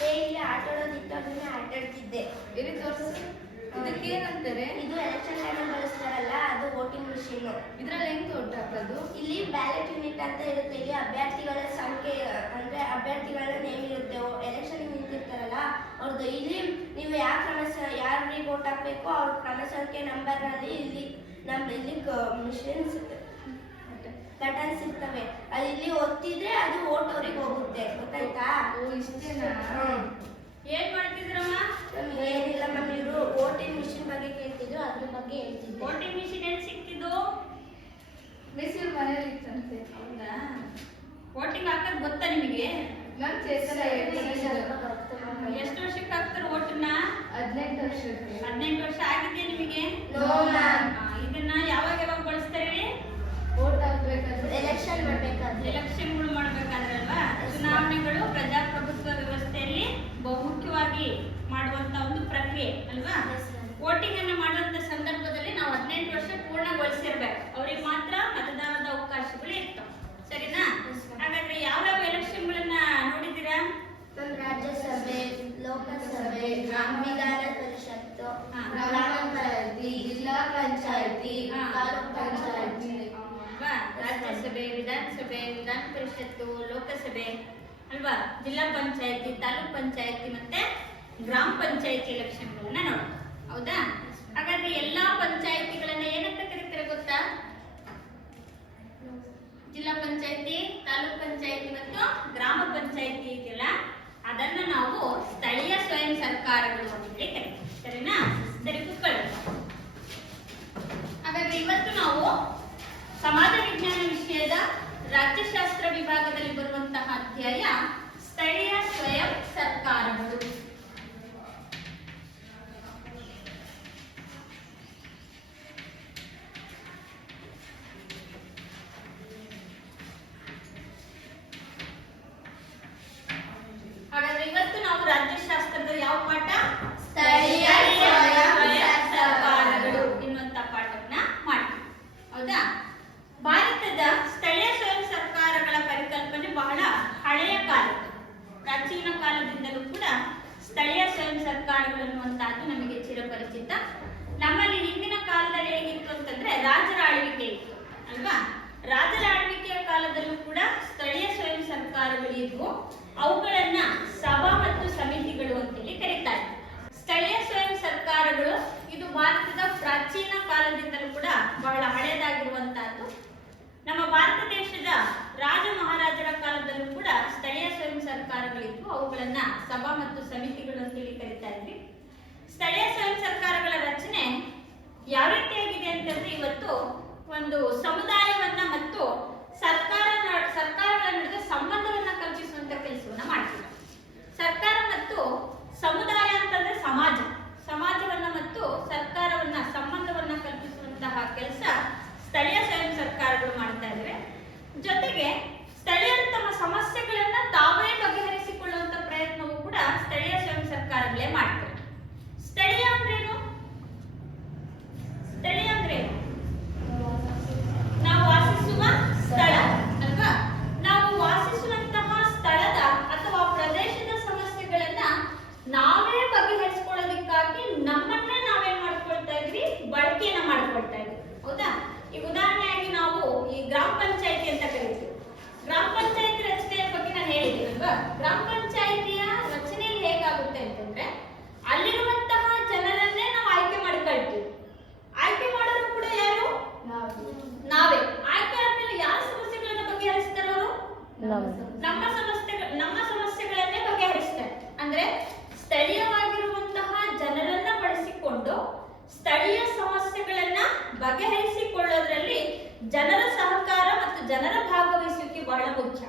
Daily ಆಟ ಆಡೋದಿತ್ತು, ಅದನ್ನ ಆಟ ಆಡ್ತಿದ್ದೆ. ಇಲ್ಲಿ ತೋರಿಸು. ಇದಕ್ಕೆ ಏನಂತಾರೆ? ಇದು ಎಲೆಕ್ಷನ್ ಟೈಮಲ್ಲಿ ಬಳಸ್ತಾರಲ್ಲ, ಅದು ವೋಟಿಂಗ್ ಮಿಷಿನ್. ಇದ್ರಲ್ಲಿ ಹೆಂಗ್ ಓಟ್ ಹಾಕೋದು? ಇಲ್ಲಿ ಬ್ಯಾಲೆಟ್ ಯೂನಿಟ್ ಅಂತ ಇರುತ್ತೆ. ಇಲ್ಲಿ ಅಭ್ಯರ್ಥಿಗಳ ಸಂಖ್ಯೆ ಅಂದ್ರೆ ಅಭ್ಯರ್ಥಿಗಳ ನೇಮ್ ಇರುತ್ತೆ. ಎಲೆಕ್ಷನ್ ನಿಂತಿರ್ತಾರಲ್ಲ ಅವ್ರದ್ದು. ಇಲ್ಲಿ ನೀವು ಯಾರಿಗೆ ವೋಟ್ ಹಾಕ್ಬೇಕು ಅವ್ರ ಕ್ರಮ ಸಂಖ್ಯೆ ನಂಬರ್ ನಲ್ಲಿ ಇಲ್ಲಿ ಮಿಷಿನ್ಸ್ ಬಟನ್ಸ್ ಇರ್ತವೆ. ಅದು ಇಲ್ಲಿ ಒತ್ತಿದ್ರೆ ಅದು ವೋಟ್ ಅವ್ರಿಗೆ ಹೋಗುತ್ತೆ. ಗೊತ್ತಾಯ್ತಾ? ಓ, ಇಷ್ಟೇನಾ? ಏನ್ ಮಾಡ್ತಿದ್ರಮ್ಮ? ಏನಿಲ್ಲ ಮ್ಯಾಮ್, ಇವರು ವೋಟಿಂಗ್ ಮಿಷಿನ್ ಬಗ್ಗೆ ಕೇಳ್ತಿದ್ರು, ಅದ್ರ ಬಗ್ಗೆ ಹೇಳ್ತಿದ್ರು. ವೋಟಿಂಗ್ ಮಿಷಿನ್ ಎಲ್ಲಿ ಸಿಕ್ತಿದ್ದು? ಮಿಸ್ ಇವ್ರ ಮನೇಲಿ ಇತ್ತಂತೆ. ಹೌದಾ? ವೋಟಿಂಗ್ ಹಾಕೋದ್ ಗೊತ್ತಾ ನಿಮಗೆ? ನಮ್ ಚೇತನ ಎಷ್ಟು ವರ್ಷಕ್ಕೆ ಹಾಕ್ತಾರೆ ವೋಟನ್ನ? 18 ವರ್ಷಕ್ಕೆ. 18 ವರ್ಷ ಆಗಿದೆಯಾ ನಿಮಗೆ? No ma'am. ಇದನ್ನ ಯಾವಾಗ ಬಳಸ್ತಾರೆ? ವೋಟ್ ಹಾಕ್ಬೇಕಾದ್ರೆ, ಎಲೆಕ್ಷನ್ ಮಾಡ್ಬೇಕಾದ್ರೆ, ಎಲೆಕ್ಷನ್ಗಳು ಮಾಡ್ಬೇಕಾದ್ರೆ ಅಲ್ವಾ? ಚುನಾವಣೆಗಳು ಪ್ರಜಾಪ್ರಭುತ್ವ ವ್ಯವಸ್ಥೆಯಲ್ಲಿ ಬಹುಮುಖ್ಯವಾಗಿ ಮಾಡುವಂತ ಒಂದು ಪ್ರಕ್ರಿಯೆ ಅಲ್ವಾ? ವೋಟಿಂಗ್ ಅನ್ನು ಮಾಡುವಂತ ಸಂದರ್ಭದಲ್ಲಿ ನಾವು 18 ವರ್ಷ ಪೂರ್ಣಗೊಳಿಸಿರ್ಬೇಕು. ಅವ್ರಿಗೆ ಮಾತ್ರ ಮತದಾನದ ಅವಕಾಶಗಳು ಇರ್ತವೆ. ಸರಿನಾ? ಹಾಗಾದ್ರೆ ಯಾವ್ಯಾವ ಎಲೆಕ್ಷನ್ಗಳನ್ನ ನೋಡಿದ್ದೀರಾ? ರಾಜ್ಯಸಭೆ, ಲೋಕಸಭೆ, ವಿಧಾನ ಪರಿಷತ್ತು, ಗ್ರಾಮ ಪಂಚಾಯತಿ, ಜಿಲ್ಲಾ ಪಂಚಾಯತಿ, ತಾಲೂಕ್ ಪಂಚಾಯತಿ ಅಲ್ವಾ? ರಾಜ್ಯಸಭೆ, ವಿಧಾನಸಭೆ, ವಿಧಾನ ಪರಿಷತ್ತು, ಲೋಕಸಭೆ ಅಲ್ವಾ? ಜಿಲ್ಲಾ ಪಂಚಾಯತಿ, ತಾಲೂಕ್ ಪಂಚಾಯತಿ ಮತ್ತೆ ಗ್ರಾಮ ಪಂಚಾಯತಿ ಎಲೆಕ್ಷನ್ಗಳನ್ನ ನೋಡಿ. ಹೌದಾ? ಹಾಗಾದ್ರೆ ಎಲ್ಲಾ ಪಂಚಾಯತಿಗಳನ್ನ ಏನಂತ ಕರೀತಾರೆ ಗೊತ್ತಾ? ಜಿಲ್ಲಾ ಪಂಚಾಯತಿ, ತಾಲೂಕ್ ಪಂಚಾಯತಿ ಮತ್ತು ಗ್ರಾಮ ಪಂಚಾಯತಿ ಇದೆಯಲ್ಲ, ಅದನ್ನ ನಾವು ಸ್ಥಳೀಯ ಸ್ವಯಂ ಸರ್ಕಾರಗಳು ಅಂತ ಹೇಳಿ ಕರೀತೀವಿ. ಸರಿನಾ? ಸರಿ, ಕೂತ್ಕೊಳ್ಳಿ. ಹಾಗಾದ್ರೆ ಇವತ್ತು ನಾವು ಸಮಾಜ ವಿಜ್ಞಾನ ವಿಷಯದ ರಾಜ್ಯಶಾಸ್ತ್ರ ವಿಭಾಗದಲ್ಲಿ ಬರುವಂತಹ ಅಧ್ಯಾಯ ಸ್ಥಳೀಯ ಸ್ವಯಂ ಸರ್ಕಾರಗಳು. ಹಾಗಾದ್ರೆ ಇವತ್ತು ನಾವು ರಾಜ್ಯಶಾಸ್ತ್ರದ ಯಾವ ಪಾಠ? ಸ್ಥಳೀಯ ಸ್ವಯಂ ಸರ್ಕಾರಗಳು ಎನ್ನುವಂತ ಪಾಠವನ್ನ ಮಾಡ್ತೀವಿ. ಹೌದಾ? ಭಾರತದ ಸ್ಥಳೀಯ ಸ್ವಯಂ ಸರ್ಕಾರಗಳ ಪರಿಕಲ್ಪನೆ ಬಹಳ ಹಳೆಯ ಕಾಲ, ಪ್ರಾಚೀನ ಕಾಲದಿಂದಲೂ ಕೂಡ ಸ್ಥಳೀಯ ಸ್ವಯಂ ಸರ್ಕಾರಗಳು ಅನ್ನುವಂತಹದ್ದು ನಮಗೆ ಚಿರಪರಿಚಿತ. ನಮ್ಮಲ್ಲಿ ಹಿಂದಿನ ಕಾಲದಲ್ಲಿ ಹೇಗಿತ್ತು ಅಂತಂದ್ರೆ ರಾಜರ ಆಳ್ವಿಕೆ ಇತ್ತು ಅಲ್ವಾ? ರಾಜರ ಆಳ್ವಿಕೆಯ ಕಾಲದಲ್ಲೂ ಕೂಡ ಸ್ಥಳೀಯ ಸ್ವಯಂ ಸರ್ಕಾರಗಳು ಇದ್ವು. ಅವುಗಳನ್ನ ಸಭಾ ಮತ್ತು ಸಮಿತಿಗಳು ಅಂತೇಳಿ ಕರೀತಾರೆ. ಸ್ಥಳೀಯ ಸ್ವಯಂ ಸರ್ಕಾರಗಳು ಇದು ಭಾರತದ ಪ್ರಾಚೀನ ಕಾಲದಿಂದಲೂ ಕೂಡ ಬಹಳ ಹಳೆಯದಾಗಿರುವಂತಹದ್ದು. ನಮ್ಮ ಭಾರತ ದೇಶದ ರಾಜ ಮಹಾರಾಜರ ಕಾಲದಲ್ಲೂ ಕೂಡ ಸ್ಥಳೀಯ ಸ್ವಯಂ ಸರ್ಕಾರಗಳಿದ್ವು. ಅವುಗಳನ್ನ ಸಭಾ ಮತ್ತು ಸಮಿತಿಗಳು ಅಂತೇಳಿ ಕರೀತಾ ಇದ್ವಿ. ಸ್ಥಳೀಯ ಸ್ವಯಂ ಸರ್ಕಾರಗಳ ರಚನೆ ಯಾವ ರೀತಿಯಾಗಿದೆ ಅಂತಂದ್ರೆ, ಇವತ್ತು ಒಂದು ಸಮುದಾಯವನ್ನ ಮತ್ತು ಸರ್ಕಾರಗಳ ನಡುವೆ ಸಂಬಂಧವನ್ನ ಕಲ್ಪಿಸುವಂತ ಕೆಲಸವನ್ನ ಮಾಡ್ತೀವಿ. ಸರ್ಕಾರ ಮತ್ತು ಸಮುದಾಯ ಅಂತಂದ್ರೆ ಸಮಾಜವನ್ನ ಮತ್ತು ಸರ್ಕಾರವನ್ನ ಸಂಬಂಧವನ್ನ ಕಲ್ಪಿಸುವಂತಹ ಕೆಲಸ ಸ್ಥಳೀಯ ಸ್ವಯಂ ಸರ್ಕಾರಗಳು ಮಾಡ್ತಾ ಇದ್ದಾರೆ. ಜೊತೆಗೆ ಸ್ಥಳೀಯರು ತಮ್ಮ ಸಮಸ್ಯೆಗಳನ್ನ ತಾವೇ ಬಗೆಹರಿಸಿಕೊಳ್ಳುವಂತ ಪ್ರಯತ್ನವೂ ಕೂಡ ಸ್ಥಳೀಯ ಸ್ವಯಂ ಸರ್ಕಾರಗಳೇ ಮಾಡ್ತಾರೆ. ಸ್ಥಳೀಯ ಅಂದ್ರೇನು? ಸ್ಥಳೀಯ ಅಂದ್ರೇನು? ನಾವು ವಾಸಿಸುವ ಸ್ಥಳ ಅಲ್ವಾ? ನಾವು ವಾಸಿಸುವಂತಹ ಸ್ಥಳದ ಅಥವಾ ಪ್ರದೇಶದ ಸಮಸ್ಯೆಗಳನ್ನ ನಾವೇ ಬಗೆಹರಿಸಿಕೊಳ್ಳೋದಕ್ಕಾಗಿ ನಮ್ಮನ್ನೇ ನಾವೇನ್ ಮಾಡ್ಕೊಳ್ತಾ ಇದ್ವಿ? ಬಳಕೆಯನ್ನ ಮಾಡ್ಕೊಳ್ತಾ ಇದ್ವಿ. ಹೌದಾ? ಈಗ ಉದಾಹರಣೆಯಾಗಿ ನಾವು ಈ ಗ್ರಾಮ ಪಂಚಾಯತಿ ಅಂತ ಕರಿತೀವಿ. ಗ್ರಾಮ ಪಂಚಾಯತಿ ರಚನೆಯ ಬಗ್ಗೆ ನಾನು ಹೇಳಿದ್ದೀನಿ ಅಲ್ವಾ? ಗ್ರಾಮ ಪಂಚಾಯತಿಯ ರಚನೆಯಲ್ಲಿ ಹೇಗಾಗುತ್ತೆ ಅಂತಂದ್ರೆ, ಅಲ್ಲಿರುವಂತಹ ಜನರನ್ನೇ ನಾವು ಆಯ್ಕೆ ಮಾಡ್ಕೊಳ್ತೀವಿ. ಆಯ್ಕೆ ಮಾಡೋರು ಕೂಡ ಯಾರು? ನಾವೇ. ಆಯ್ಕೆ ಆದ್ಮೇಲೆ ಯಾರ ಸಮಸ್ಯೆಗಳನ್ನ ಬಗೆಹರಿಸ್ತಾರೆ ಅವರು? ನಮ್ಮ ಸಮಸ್ಯೆಗಳನ್ನೇ ಬಗೆಹರಿಸ್ತಾರೆ. ಅಂದ್ರೆ ಸ್ಥಳೀಯವಾಗಿರುವಂತಹ ಜನರನ್ನ ಬಳಸಿಕೊಂಡು ಸ್ಥಳೀಯ ಸಮಸ್ಯೆಗಳನ್ನ ಬಗೆಹರಿಸಿಕೊಳ್ಳೋದ್ರಲ್ಲಿ ಜನರ ಸಹಕಾರ ಮತ್ತು ಜನರ ಭಾಗವಹಿಸುವಿಕೆ ಬಹಳ ಮುಖ್ಯ.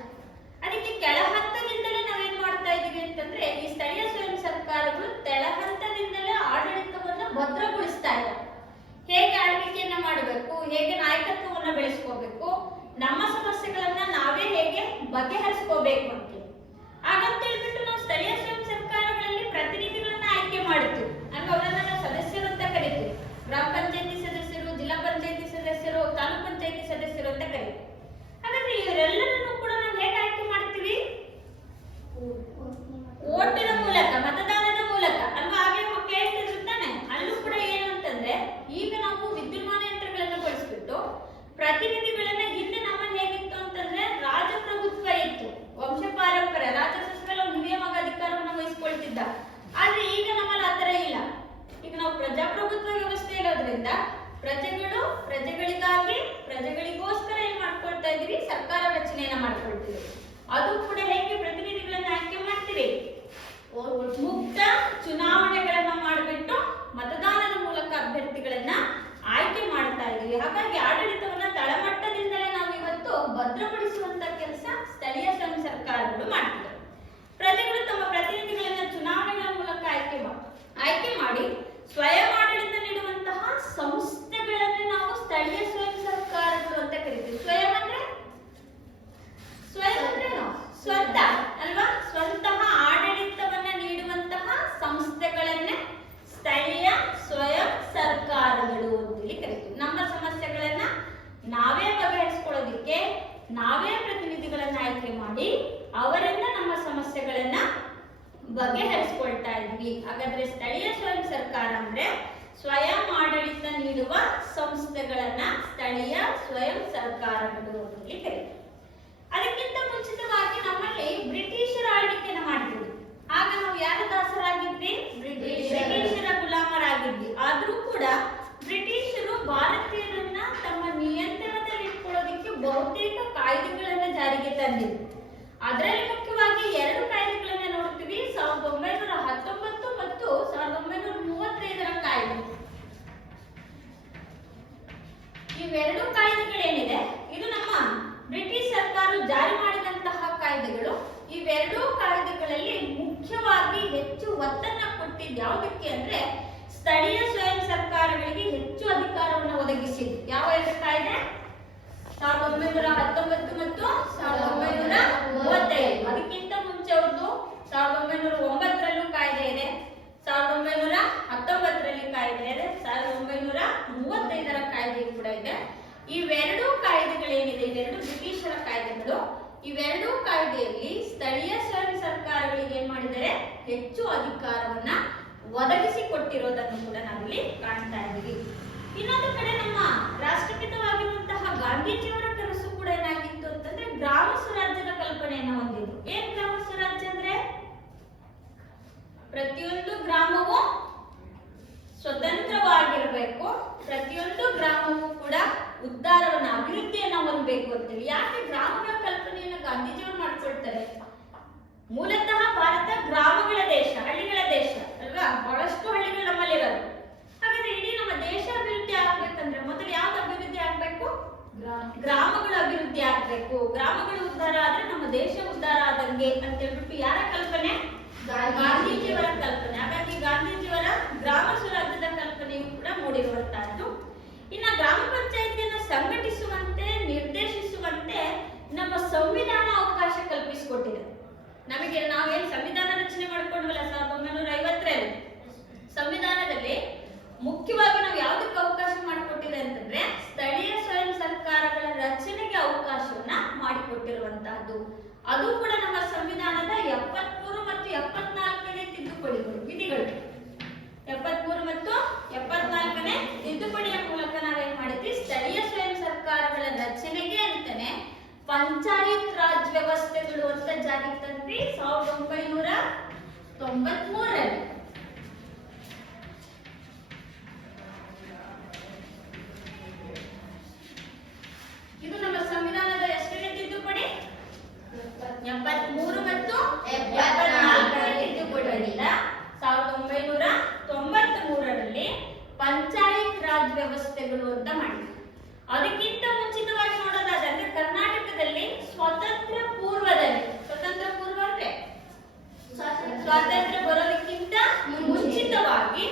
ಅದಕ್ಕೆ ಕೆಳ ಹಂತದಿಂದಲೇ ನಾವೇನ್ ಮಾಡ್ತಾ ಇದೀವಿ ಅಂತಂದ್ರೆ, ಈ ಸ್ಥಳೀಯ ಸ್ವಯಂ ಸರ್ಕಾರಗಳು ಕೆಳ ಹಂತದಿಂದಲೇ ಆಡಳಿತವನ್ನ ಭದ್ರಗೊಳಿಸ್ತಾ ಇದ್ದಾರೆ. ಹೇಗೆ ಆಳ್ವಿಕೆಯನ್ನ ಮಾಡಬೇಕು, ಹೇಗೆ ನಾಯಕತ್ವವನ್ನ ಬೆಳೆಸ್ಕೋಬೇಕು, ನಮ್ಮ ಸಮಸ್ಯೆಗಳನ್ನ ನಾವೇ ಹೇಗೆ ಬಗೆಹರಿಸ್ಕೋಬೇಕು ಅಂತ. ಹಾಗಂತ ಹೇಳ್ಬಿಟ್ಟು ನಾವು ಸ್ಥಳೀಯ ಸ್ವಯಂ ಸರ್ಕಾರಗಳಲ್ಲಿ ಪ್ರತಿನಿಧಿಗಳನ್ನ ಆಯ್ಕೆ ಮಾಡ್ತೀವಿ ಅಂದ್ರೆ ಅವರನ್ನ ನಾವು ಸದಸ್ಯರು ಅಂತ ಕರಿತೀವಿ. ಗ್ರಾಮ ಪಂಚಾಯತಿ ಸದಸ್ಯರು, ಜಿಲ್ಲಾ ಪಂಚಾಯತಿ ಸದಸ್ಯರು, ತಾಲೂಕ್ ಪಂಚಾಯತಿ ಸದಸ್ಯರು ಅಂತ ಕರಿತೀವಿ. ಹಾಗಾದ್ರೆ ಇವರೆಲ್ಲರನ್ನು ಕೂಡ ನಾವು ಹೇಗೆ ಆಯ್ಕೆ ಮಾಡ್ತೀವಿ? ಓಟಿನ ಸರ್ಕಾರಗಳು ಮಾಡ್ತಿವೆ. ಪ್ರಜೆಗಳು ತಮ್ಮ ಪ್ರತಿನಿಧಿಗಳನ್ನ ಚುನಾವಣೆಗಳ ಮೂಲಕ ಆಯ್ಕೆ ಮಾಡಿ ಸ್ವಯಂ ಆಡಳಿತ ನೀಡುವಂತಹ ಸಂಸ್ಥೆಗಳನ್ನೇ ನಾವು ಸ್ಥಳೀಯ ಸ್ವಯಂ ಸರ್ಕಾರಗಳು ಅಂತ ಕರಿತೀವಿ. ಸ್ವಯಂ ಅಂದ್ರೆ ಸ್ವಂತ ಅಲ್ವಾ? ಸ್ವಂತಹ ಆಡಳಿತವನ್ನ ನೀಡುವಂತಹ ಸಂಸ್ಥೆಗಳನ್ನೇ ಸ್ಥಳೀಯ ಸ್ವಯಂ ಸರ್ಕಾರಗಳು ಅಂತೇಳಿ ಕರಿತೀವಿ. ನಮ್ಮ ಸಮಸ್ಯೆಗಳನ್ನ ನಾವೇ ಬಗೆಹರಿಸ್ಕೊಳ್ಳೋದಿಕ್ಕೆ ನಾವೇ ಪ್ರತಿನಿಧಿಗಳನ್ನ ಆಯ್ಕೆ ಮಾಡಿ ಅವರಿಂದ ನಮ್ಮ ಸಮಸ್ಯೆಗಳನ್ನ ಬಗೆಹರಿಸ್ಕೊಳ್ತಾ ಇದ್ವಿ. ಹಾಗಾದ್ರೆ ಸ್ಥಳೀಯ ಸ್ವಯಂ ಸರ್ಕಾರ ಅಂದ್ರೆ ಸ್ವಯಂ ಆಡಳಿತ ನೀಡುವ ಸಂಸ್ಥೆಗಳನ್ನ ಸ್ಥಳೀಯ ಸ್ವಯಂ ಸರ್ಕಾರಗಳು ಅಂತೇಳಿ ಕರೀತೀವಿ. ಅದಕ್ಕಿಂತ ಮುಂಚಿತವಾಗಿ ನಮ್ಮಲ್ಲಿ ಬ್ರಿಟಿಷರ ಆಳ್ವಿಕೆನ ಮಾಡ್ತಿದ್ವಿ. ಆಗ ನಾವು ಯಾರ ದಾಸರಾಗಿದ್ವಿ? ಬ್ರಿಟಿಷರ ಗುಲಾಮರಾಗಿದ್ವಿ. ಆದ್ರೂ ಕೂಡ ಬ್ರಿಟಿಷರು ಭಾರತೀಯರನ್ನ ತಮ್ಮ ನಿಯಂತ್ರಣದಲ್ಲಿ ಇಟ್ಕೊಳ್ಳೋದಕ್ಕೆ ಬಹುತೇಕ ಕಾಯ್ದೆಗಳನ್ನ ಜಾರಿಗೆ ತಂದಿದ್ರು. ಅದರಲ್ಲಿ ಮುಖ್ಯವಾಗಿ 2 ಕಾಯ್ದೆಗಳನ್ನ ನೋಡ್ತೀವಿ. 1919 ಮತ್ತು 1935 ಕಾಯ್ದೆ. ಇವೆರಡು ಕಾಯ್ದೆಗಳೇನಿದೆ ಇದು ನಮ್ಮ ಬ್ರಿಟಿಷ್ ಸರ್ಕಾರ ಜಾರಿ ಮಾಡಿದಂತಹ ಕಾಯ್ದೆಗಳು. ಇವೆರಡೂ ಕಾಯ್ದೆಗಳಲ್ಲಿ ಮುಖ್ಯವಾಗಿ ಹೆಚ್ಚು ಒತ್ತನ್ನ ಕೊಟ್ಟಿದ್ದು ಯಾವುದಕ್ಕೆ ಅಂದ್ರೆ ಸ್ಥಳೀಯ ಸ್ವಯಂ ಸರ್ಕಾರಗಳಿಗೆ ಹೆಚ್ಚು ಅಧಿಕಾರವನ್ನು ಒದಗಿಸಿದ್ದು. ಯಾವ 2 ಕಾಯ್ದೆ? 1919 ಮತ್ತು 1935. ಅದಕ್ಕಿಂತ ಮುಂಚೆ ಅವ್ರದ್ದು 1909ರಲ್ಲೂ ಕಾಯ್ದೆ ಇದೆ, 1919ರಲ್ಲಿ ಕಾಯ್ದೆ ಇದೆ, 1935ರ ಕಾಯ್ದೆ ಕೂಡ ಇದೆ. ಇವೆರಡೂ ಕಾಯ್ದೆಗಳೇನಿದೆ, ಇವೆರಡು ಬ್ರಿಟಿಷರ ಕಾಯ್ದೆಗಳು. ಇವೆರಡೂ ಕಾಯ್ದೆಯಲ್ಲಿ ಸ್ಥಳೀಯ ಸ್ವಯಂ ಸರ್ಕಾರಗಳಿಗೆ ಏನ್ ಮಾಡಿದರೆ ಹೆಚ್ಚು ಅಧಿಕಾರವನ್ನ ಒದಗಿಸಿಕೊಟ್ಟಿರೋದನ್ನು ಕೂಡ ನಾವಿಲ್ಲಿ ಕಾಣ್ತಾ ಇದ್ದೀವಿ. ಇನ್ನೊಂದು ಕಡೆ ನಮ್ಮ ರಾಷ್ಟ್ರಪಿತವಾಗಿರುವಂತಹ ಗಾಂಧೀಜಿಯವರ ಕನಸು ಕೂಡ ಏನಾಗಿತ್ತು ಅಂತಂದ್ರೆ ಗ್ರಾಮ ಸ್ವರಾಜ್ಯದ ಕಲ್ಪನೆಯನ್ನ ಹೊಂದಿದ್ರು. ಏನ್ ಗ್ರಾಮ ಸ್ವರಾಜ್ಯ ಅಂದ್ರೆ ಪ್ರತಿಯೊಂದು ಗ್ರಾಮವು ಸ್ವತಂತ್ರವಾಗಿರಬೇಕು, ಪ್ರತಿಯೊಂದು ಗ್ರಾಮವೂ ಕೂಡ ಉದ್ಧಾರವನ್ನ ಅಭಿವೃದ್ಧಿಯನ್ನ ಹೊಂದಬೇಕು ಅಂತೇಳಿ. ಯಾಕೆ ಗ್ರಾಮಗಳ ಕಲ್ಪನೆಯನ್ನ ಗಾಂಧೀಜಿಯವರು ಮಾಡ್ಕೊಳ್ತಾರೆ? ಮೂಲತಃ ಭಾರತ ಗ್ರಾಮಗಳ ದೇಶ, ಹಳ್ಳಿಗಳ ದೇಶ ಅಲ್ವಾ? ಬಹಳಷ್ಟು ಹಳ್ಳಿಗಳು ನಮ್ಮಲ್ಲಿರೋದು. ಹಾಗಾದ್ರೆ ಇಡೀ ನಮ್ಮ ದೇಶ ಅಭಿವೃದ್ಧಿ ಆಗ್ಬೇಕಂದ್ರೆ ಮೊದಲು ಯಾವ್ದು ಅಭಿವೃದ್ಧಿ ಆಗ್ಬೇಕು? ಗ್ರಾಮಗಳ ಅಭಿವೃದ್ಧಿ ಆಗ್ಬೇಕು. ಗ್ರಾಮಗಳು ಉದ್ಧಾರ ಆದ್ರೆ ನಮ್ಮ ದೇಶ ಉದ್ಧಾರ ಆದಂಗೆ ಅಂತ ಹೇಳ್ಬಿಟ್ಟು ಯಾರ ಕಲ್ಪನೆ? ಗಾಂಧೀಜಿಯವರ ಕಲ್ಪನೆ. ಹಾಗಾಗಿ ಗಾಂಧೀಜಿಯವರ ಗ್ರಾಮ ಸ್ವರಾಜ್ಯದ ಕಲ್ಪನೆಯು ಕೂಡ ಮೂಡಿರುವಂತಹದ್ದು. ಇನ್ನ ಗ್ರಾಮ ಪಂಚಾಯಿತಿಯನ್ನು ಸಂಘಟಿಸುವಂತೆ ನಿರ್ದೇಶಿಸುವಂತೆ ನಮ್ಮ ಸಂವಿಧಾನ ಅವಕಾಶ ಕಲ್ಪಿಸಿಕೊಟ್ಟಿದೆ. ನಮಗೆ ನಾವೇನು ಸಂವಿಧಾನ ರಚನೆ ಮಾಡ್ಕೊಂಡ್ವಲ್ಲ 1950ರಲ್ಲಿ, ಸಂವಿಧಾನದಲ್ಲಿ ಮುಖ್ಯವಾಗಿ ನಾವು ಯಾವುದಕ್ಕೆ ಅವಕಾಶ ಮಾಡಿಕೊಟ್ಟಿದೆ ಅಂತಂದ್ರೆ ಸ್ಥಳೀಯ ಸ್ವಯಂ ಸರ್ಕಾರಗಳ ರಚನೆಗೆ ಅವಕಾಶವನ್ನ ಮಾಡಿಕೊಟ್ಟಿರುವಂತಹದ್ದು. ಅದು ಕೂಡ ನಮ್ಮ ಸಂವಿಧಾನದ 73 ಮತ್ತು 74ನೇ ತಿದ್ದುಪಡಿಗಳು, ವಿಧಿಗಳು. 73 ಮತ್ತು 74ನೇ ತಿದ್ದುಪಡಿಯ ಮೂಲಕ ನಾವೇನ್ ಮಾಡಿದ್ವಿ? ಸ್ಥಳೀಯ ಸ್ವಯಂ ಸರ್ಕಾರಗಳ ರಚನೆಗೆ ಅಂತಾನೆ ಪಂಚಾಯತ್ ರಾಜ್ ವ್ಯವಸ್ಥೆಗಳು ಅಂತ ಜಾರಿಗೆ ತಂದ್ವಿ 1993ರಲ್ಲಿ. ಇದು ನಮ್ಮ ಸಂವಿಧಾನದ ಎಷ್ಟನೇ ತಿದ್ದುಪಡಿ? 73 ಮತ್ತು 74ನೇ ತಿದ್ದುಪಡಿಯಿಂದ 1993ರಲ್ಲಿ ಪಂಚಾಯತ್ ರಾಜ್ ವ್ಯವಸ್ಥೆಗಳು ಅಂತ ಮಾಡಿದ್ರು. ಅದಕ್ಕಿಂತ ಮುಂಚಿತವಾಗಿ ನೋಡೋದಾದ್ರೆ ಕರ್ನಾಟಕದಲ್ಲಿ ಸ್ವಾತಂತ್ರ್ಯ ಪೂರ್ವದಲ್ಲಿ, ಸ್ವಾತಂತ್ರ್ಯ ಪೂರ್ವ ಅಂದ್ರೆ ಸ್ವಾತಂತ್ರ್ಯ ಬರೋದಕ್ಕಿಂತ ಮುಂಚಿತವಾಗಿ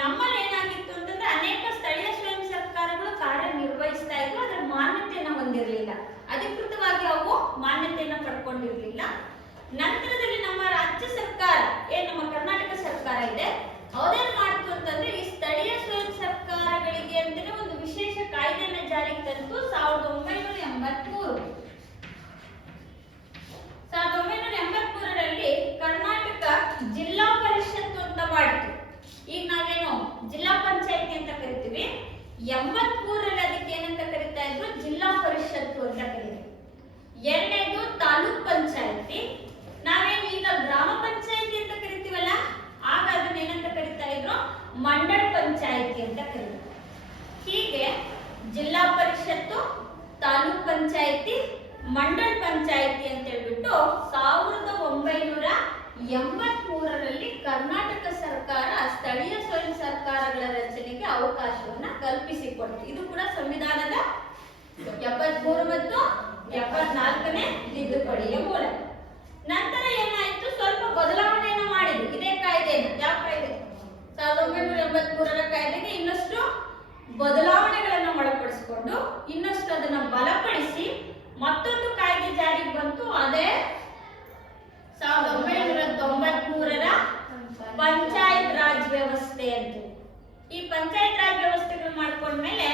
ನಮ್ಮಲ್ಲಿ ಏನಾಗಿತ್ತು ಅಂತಂದ್ರೆ ಅನೇಕ ಸ್ಥಳೀಯ ಸ್ವಯಂ ಸರ್ಕಾರಗಳು ಕಾರ್ಯನಿರ್ವಹಿಸ್ತಾ ಇದ್ವು. ಅದರ ಮಾನ್ಯತೆಯನ್ನು ಹೊಂದಿರಲಿಲ್ಲ, ಅಧಿಕೃತವಾಗಿ ಅವು ಮಾನ್ಯತೆಯನ್ನು ಪಡ್ಕೊಂಡಿರ್ಲಿಲ್ಲ. ನಂತರದಲ್ಲಿ ನಮ್ಮ ರಾಜ್ಯ ಸರ್ಕಾರ ನಮ್ಮ ಕರ್ನಾಟಕ ಸರ್ಕಾರ ಇದೆ, ಅದೇನ್ ಮಾಡ್ತು ಅಂತಂದ್ರೆ ಈ ಸ್ಥಳೀಯ ಸ್ವಯಂ ಸರ್ಕಾರಗಳಿಗೆ ಅಂತಾನೆ ಒಂದು ವಿಶೇಷ ಕಾಯ್ದೆಯನ್ನ ಜಾರಿಗೆ ತಂತು 1983ರಲ್ಲಿ ಕರ್ನಾಟಕ ಜಿಲ್ಲಾ ಪರಿಷತ್ತು ಅಂತ ಮಾಡಿತು. ಈಗ ನಾವೇನು ಜಿಲ್ಲಾ ಪಂಚಾಯತಿ ಅಂತ ಕರಿತೀವಿ, 83ರಲ್ಲಿ ಅದಕ್ಕೆ ಏನಂತ ಕರಿತಾ ಇದ್ರು? ಜಿಲ್ಲಾ ಪರಿಷತ್ತು ಅಂತ ಕರೀತಾರೆ. ಎರಡನೇದು ತಾಲೂಕ್ ಪಂಚಾಯತಿ. ನಾವೇನು ಈಗ ಗ್ರಾಮ ಪಂಚಾಯತಿ ಅಂತ ಕರಿತೀವಲ್ಲ, ಆಗ ಅದನ್ನ ಏನಂತ ಕರಿತಾ ಇದ್ರು? ಮಂಡಳ ಪಂಚಾಯತಿ ಅಂತ ಕರೀತಾರೆ. ಹೀಗೆ ಜಿಲ್ಲಾ ಪರಿಷತ್ತು, ತಾಲೂಕ್ ಪಂಚಾಯತಿ, ಮಂಡಳ ಪಂಚಾಯತಿ ಅಂತ ಹೇಳ್ಬಿಟ್ಟು 1983ರಲ್ಲಿ ಕರ್ನಾಟಕ ಸರ್ಕಾರ ಸ್ಥಳೀಯ ಸ್ವಯಂ ಸರ್ಕಾರಗಳ ರಚನೆಗೆ ಅವಕಾಶವನ್ನ ಕಲ್ಪಿಸಿಕೊಡ್ತು. ಇದು ಕೂಡ ಸಂವಿಧಾನದ 73 ಮತ್ತು 74ನೇ ತಿದ್ದುಪಡಿಯ ಮೂಲಕ. ಬದಲಾವಣೆಗಳನ್ನು ಒಳಪಡಿಸಿಕೊಂಡು ಇನ್ನಷ್ಟು ಅದನ್ನ ಬಲಪಡಿಸಿ ಮತ್ತೊಂದು ಕಾಯ್ದೆ ಜಾರಿಗೆ ಬಂತು. ಅದೇ 1993ರ ಪಂಚಾಯತ್ ರಾಜ್ ವ್ಯವಸ್ಥೆ ಅಂತ. ಈ ಪಂಚಾಯತ್ ರಾಜ್ ವ್ಯವಸ್ಥೆಗಳು ಮಾಡ್ಕೊಂಡ್ಮೇಲೆ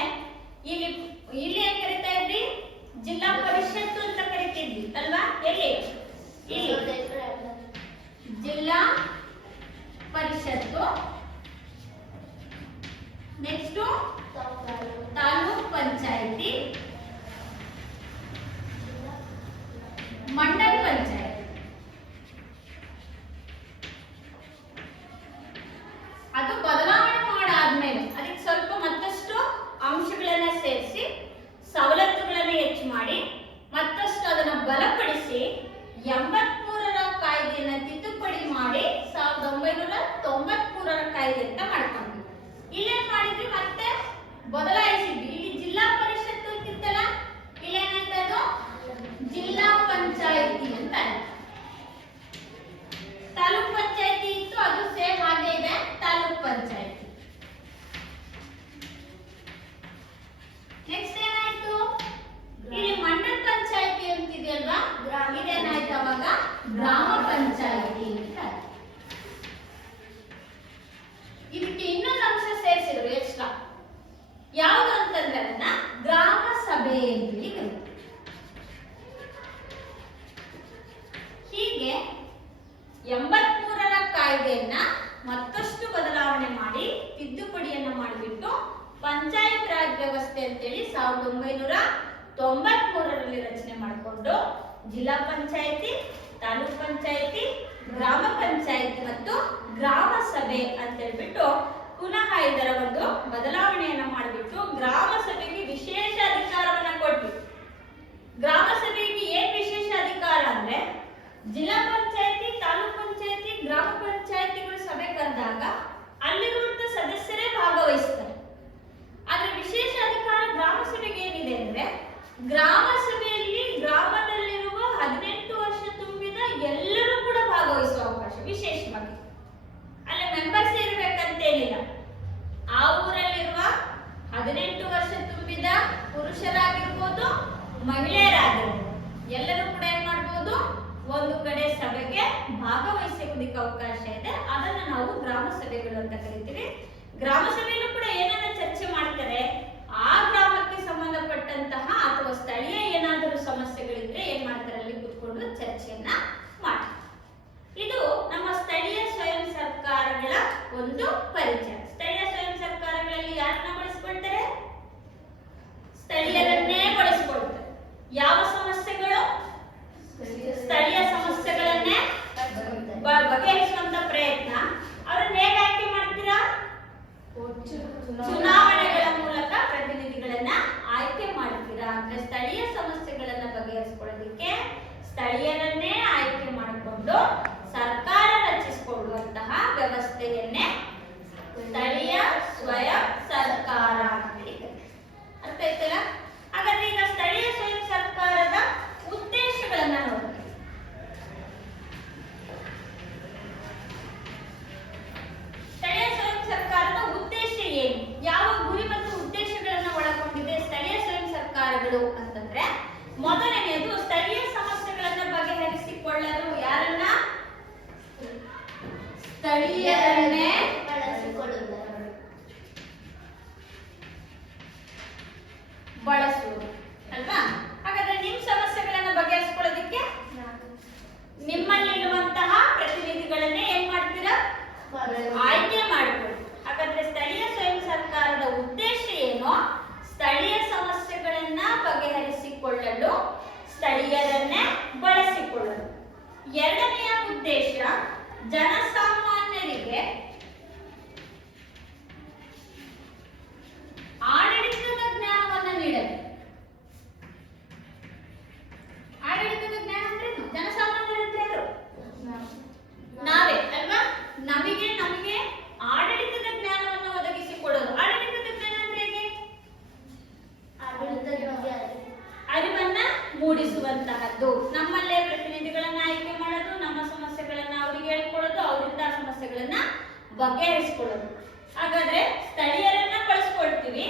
ಇಲ್ಲಿ ಏನ್ ಕರಿತಾ ಇದ್ರಿ, ಜಿಲ್ಲಾ ಪರಿಷತ್ತು ಅಂತ ಕರಿತಿದ್ವಿ ಅಲ್ವಾ? ಎಲ್ಲಿ? ಇಲ್ಲಿ ಜಿಲ್ಲಾ ಪರಿಷತ್ತು, ನೆಕ್ಸ್ಟ್ ತಾಲೂಕ್ ಪಂಚಾಯತಿ, ಮಂಡಲ ಪಂಚಾಯತ್. ಅದು ಬದಲಾವಣೆ ಮಾಡಾದ್ಮೇಲೆ ಅದಕ್ಕೆ ಸ್ವಲ್ಪ ಮತ್ತಷ್ಟು ಅಂಶಗಳನ್ನ ಸೇರಿಸಿ ಸವಲತ್ತುಗಳನ್ನ ಹೆಚ್ಚು ಮಾಡಿ ಮತ್ತಷ್ಟು ಅದನ್ನ ಬಲಪಡಿಸಿ 83ರ ಕಾಯ್ದೆಯನ್ನ ತಿದ್ದುಪಡಿ ಮಾಡಿ 1993ರ ಕಾಯ್ದೆ ಅಂತ ಮಾಡ್ಕೊಂಡ್ವಿ. ಇಲ್ಲೇನ್ ಮಾಡಿದ್ವಿ, ಮತ್ತೆ ಬದಲಾಯಿಸಿದ್ವಿ. ಇಲ್ಲಿ ಜಿಲ್ಲಾ ಪರಿಷತ್ತು ಅಂತಿತ್ತಲ್ಲ, ಇಲ್ಲೇನಾಯ್ತು ಅದು ಜಿಲ್ಲಾ ಪಂಚಾಯತಿ ಅಂತ. ತಾಲೂಕ್ ಪಂಚಾಯತಿ ಇತ್ತು, ಅದು ಸೇಮ್ ಹಾಗೆ ಇದೆ, ತಾಲೂಕ್ ಪಂಚಾಯತಿ. ನೆಕ್ಸ್ಟ್ ಏನಾಯ್ತು, ಇಲ್ಲಿ ಮಂಡಲ ಪಂಚಾಯತಿ ಅಂತಿದೆಯಲ್ವಾ, ಇದೇನಾಯ್ತು ಅವಾಗ ಗ್ರಾಮ ಪಂಚಾಯತಿ ಅಂತ. ಇದಕ್ಕೆ ಇನ್ನೊಂದು ಅಂಶ ಸೇರಿಸಿದ್ರು ಎಕ್ಸ್ಟ್ರಾ. ಯಾವುದು ಅಂತಂದ್ರೆ ಅದನ್ನ ಗ್ರಾಮ ಸಭೆ ಅಂತ ಕರೀತಾರೆ. ಹೀಗೆ 83ರ ಕಾಯ್ದೆಯನ್ನ ಮತ್ತಷ್ಟು ಬದಲಾವಣೆ ಮಾಡಿ ತಿದ್ದುಪಡಿಯನ್ನ ಮಾಡಿಬಿಟ್ಟು ಪಂಚಾಯತ್ ರಾಜ್ ವ್ಯವಸ್ಥೆ ಅಂತೇಳಿ 1993ರಲ್ಲಿ ರಚನೆ ಮಾಡಿಕೊಂಡು ಜಿಲ್ಲಾ ಪಂಚಾಯತಿ, ತಾಲೂಕ್ ಪಂಚಾಯತಿ, ಗ್ರಾಮ ಪಂಚಾಯತಿ ಮತ್ತು ಗ್ರಾಮ ಸಭೆ ಅಂತ ಹೇಳ್ಬಿಟ್ಟು ಪುನಃ ಇದರ ಒಂದು ಬದಲಾವಣೆಯನ್ನ ಮಾಡಿಬಿಟ್ಟು ಗ್ರಾಮ ಸಭೆಗೆ ವಿಶೇಷ ಅಧಿಕಾರವನ್ನ ಕೊಟ್ಟು, ಗ್ರಾಮ ಸಭೆಗೆ ಏನ್ ವಿಶೇಷ ಅಧಿಕಾರ ಅಂದ್ರೆ ಜಿಲ್ಲಾ ಪಂಚಾಯತಿ, ತಾಲೂಕ್ ಪಂಚಾಯತಿ, ಗ್ರಾಮ ಪಂಚಾಯತಿಗಳು ಸಭೆ ಕರೆದಾಗ ಅಲ್ಲಿರುವಂತ ಸದಸ್ಯರೇ ಭಾಗವಹಿಸ್ತಾರೆ. ಆದ್ರೆ ವಿಶೇಷ ಅಧಿಕಾರ ಗ್ರಾಮ ಸಭೆಗೆ ಏನಿದೆ ಅಂದ್ರೆ ಗ್ರಾಮ ಸಭೆಯಲ್ಲಿ ಗ್ರಾಮದಲ್ಲಿರುವ 18 ವರ್ಷ ತುಂಬಿದ ಎಲ್ಲರೂ ಕೂಡ ಭಾಗವಹಿಸುವ ಅವಕಾಶ ವಿಶೇಷವಾಗಿ. ಅಲ್ಲಿ ಮೆಂಬರ್ಸ್ ಇರ್ಬೇಕಂತೇನಿಲ್ಲ. ಆ ಊರಲ್ಲಿರುವ 18 ವರ್ಷ ತುಂಬಿದ ಪುರುಷರಾಗಿರ್ಬೋದು, ಮಹಿಳೆಯರಾಗಿರ್ಬೋದು, ಎಲ್ಲರೂ ಕೂಡ ಏನ್ ಮಾಡ್ಬೋದು, ಒಂದು ಕಡೆ ಸಭೆಗೆ ಭಾಗವಹಿಸೋದಕ್ಕೆ ಅವಕಾಶ ಇದೆ. ಅದನ್ನ ನಾವು ಗ್ರಾಮ ಸಭೆಗಳು ಅಂತ ಕರಿತೀವಿ. ಗ್ರಾಮ ಸಭೆಯಲ್ಲೂ ಕೂಡ ಏನನ್ನ ಚರ್ಚೆ ಮಾಡ್ತಾರೆ, ಆ ಗ್ರಾಮಕ್ಕೆ ಸಂಬಂಧಪಟ್ಟಂತಹ ಅಥವಾ ಸ್ಥಳೀಯ ಏನಾದರೂ ಸಮಸ್ಯೆಗಳಿದ್ರೆ ಏನ್ ಮಾಡ್ತಾರೆ, ಅಲ್ಲಿ ಕೂತ್ಕೊಂಡು ಚರ್ಚೆಯನ್ನ ಮಾಡ್ತಾರೆ. ಇದು ನಮ್ಮ ಸ್ಥಳೀಯ ಸ್ವಯಂ ಸರ್ಕಾರಗಳ ಒಂದು ಪರಿಚಯ. ಸ್ಥಳೀಯ ಸ್ವಯಂ ಸರ್ಕಾರಗಳಲ್ಲಿ ಯಾರನ್ನ ಬಳಸ್ಕೊಳ್ತಾರೆ, ಸ್ಥಳೀಯರನ್ನೇ ಬಳಸ್ಕೊಳ್ತಾರೆ. ಯಾವ ಸಮಸ್ಯೆಗಳು, ಸ್ಥಳೀಯ ಸಮಸ್ಯೆಗಳನ್ನೇ ಬಗೆಹರಿಸುವಂತ ಪ್ರಯತ್ನ. ಅವರನ್ನ ಹೇಗೆ ಆಯ್ಕೆ ಮಾಡ್ತೀರಾ, ಚುನಾವಣೆಗಳ ಮೂಲಕ ಪ್ರತಿನಿಧಿಗಳನ್ನ ಆಯ್ಕೆ ಮಾಡ್ತೀರಾ. ಅಂದ್ರೆ ಸ್ಥಳೀಯ ಸಮಸ್ಯೆಗಳನ್ನ ಬಗೆಹರಿಸಿಕೊಳ್ಳೋದಕ್ಕೆ ಸ್ಥಳೀಯರನ್ನೇ ಆಯ್ಕೆ ಮಾಡಿಕೊಂಡು ಸರ್ಕಾರ ರಚಿಸಿಕೊಳ್ಳುವಂತಹ ವ್ಯವಸ್ಥೆಯನ್ನೇ ಸ್ಥಳೀಯ ಸ್ವಯಂ ಸರ್ಕಾರ ಅಂತ ಹೇಳ್ತಾರೆ. ಅರ್ಥ ಆಯ್ತಲ್ಲ? ಹಾಗಾದ್ರೆ ಈಗ ಸ್ಥಳೀಯ ಸ್ವಯಂ ಸರ್ಕಾರದ ಉದ್ದೇಶಗಳನ್ನ ನೋಡೋಣ. ಸ್ಥಳೀಯ ಸ್ವಯಂ ಸರ್ಕಾರದ ಉದ್ದೇಶ ಏನು, ಯಾವ ಗುರಿ ಮತ್ತು ಉದ್ದೇಶಗಳನ್ನ ಒಳಗೊಂಡಿದೆ ಸ್ಥಳೀಯ ಸ್ವಯಂ ಸರ್ಕಾರಗಳು ಅಂತಂದ್ರೆ, ಮೊದಲನೆಯದು ಸ್ಥಳೀಯ ಸಮಸ್ಯೆಗಳನ್ನ ಬಗೆಹರಿಸಿಕೊಳ್ಳಲು ಯಾರನ್ನ, ಸ್ಥಳೀಯರನ್ನೇ ಬಳಸುವುದು ಅಲ್ವಾ? ಹಾಗಾದ್ರೆ ನಿಮ್ ಸಮಸ್ಯೆಗಳನ್ನ ಬಗೆಹರಿಸಿಕೊಳ್ಳೋದಕ್ಕೆ ನಿಮ್ಮಲ್ಲಿರುವಂತಹ ಪ್ರತಿನಿಧಿಗಳನ್ನೇ ಏನ್ ಮಾಡ್ತೀರಾ, ಆಯ್ಕೆ ಮಾಡಿಕೊಳ್ಳಿ. ಹಾಗಾದ್ರೆ ಸ್ಥಳೀಯ ಸ್ವಯಂ ಸರ್ಕಾರದ ಉದ್ದೇಶ ಏನು, ಸ್ಥಳೀಯ ಸಮಸ್ಯೆಗಳನ್ನ ಬಗೆಹರಿಸಿಕೊಳ್ಳಲು ಸ್ಥಳೀಯರನ್ನೇ ಬಳಸಿಕೊಳ್ಳಲು. ಎರಡನೆಯ ಉದ್ದೇಶ ಜನಸಾಮಾನ್ಯರಿಗೆ ಆಡಳಿತದ ಜ್ಞಾನವನ್ನ ನೀಡಲು. ಆಡಳಿತದ ಜ್ಞಾನ ಅಂದ್ರೆ ಜನಸಾಮಾನ್ಯರಂದ್ರೆ ಯಾರು, ನಾವೇ ಅಲ್ವಾ? ನಮಗೆ ಆಡಳಿತದ ಜ್ಞಾನವನ್ನು ಒದಗಿಸಿಕೊಡೋದು. ಆಡಳಿತದ ಜ್ಞಾನ ಅಂದ್ರೆ ಹೇಗೆ, ಅರಿವನ್ನ ಮೂಡಿಸುವಂತಹದ್ದು. ನಮ್ಮಲ್ಲೇ ಪ್ರತಿನಿಧಿಗಳನ್ನ ಆಯ್ಕೆ ಮಾಡೋದು, ನಮ್ಮ ಸಮಸ್ಯೆಗಳನ್ನ ಅವರಿಗೆ ಹೇಳ್ಕೊಳ್ಳೋದು, ಅವರಿಂದ ಆ ಸಮಸ್ಯೆಗಳನ್ನ ಬಗೆಹರಿಸಿಕೊಳ್ಳೋದು. ಹಾಗಾದ್ರೆ ಸ್ಥಳೀಯರನ್ನ ಬಳಸ್ಕೊಳ್ತೀವಿ,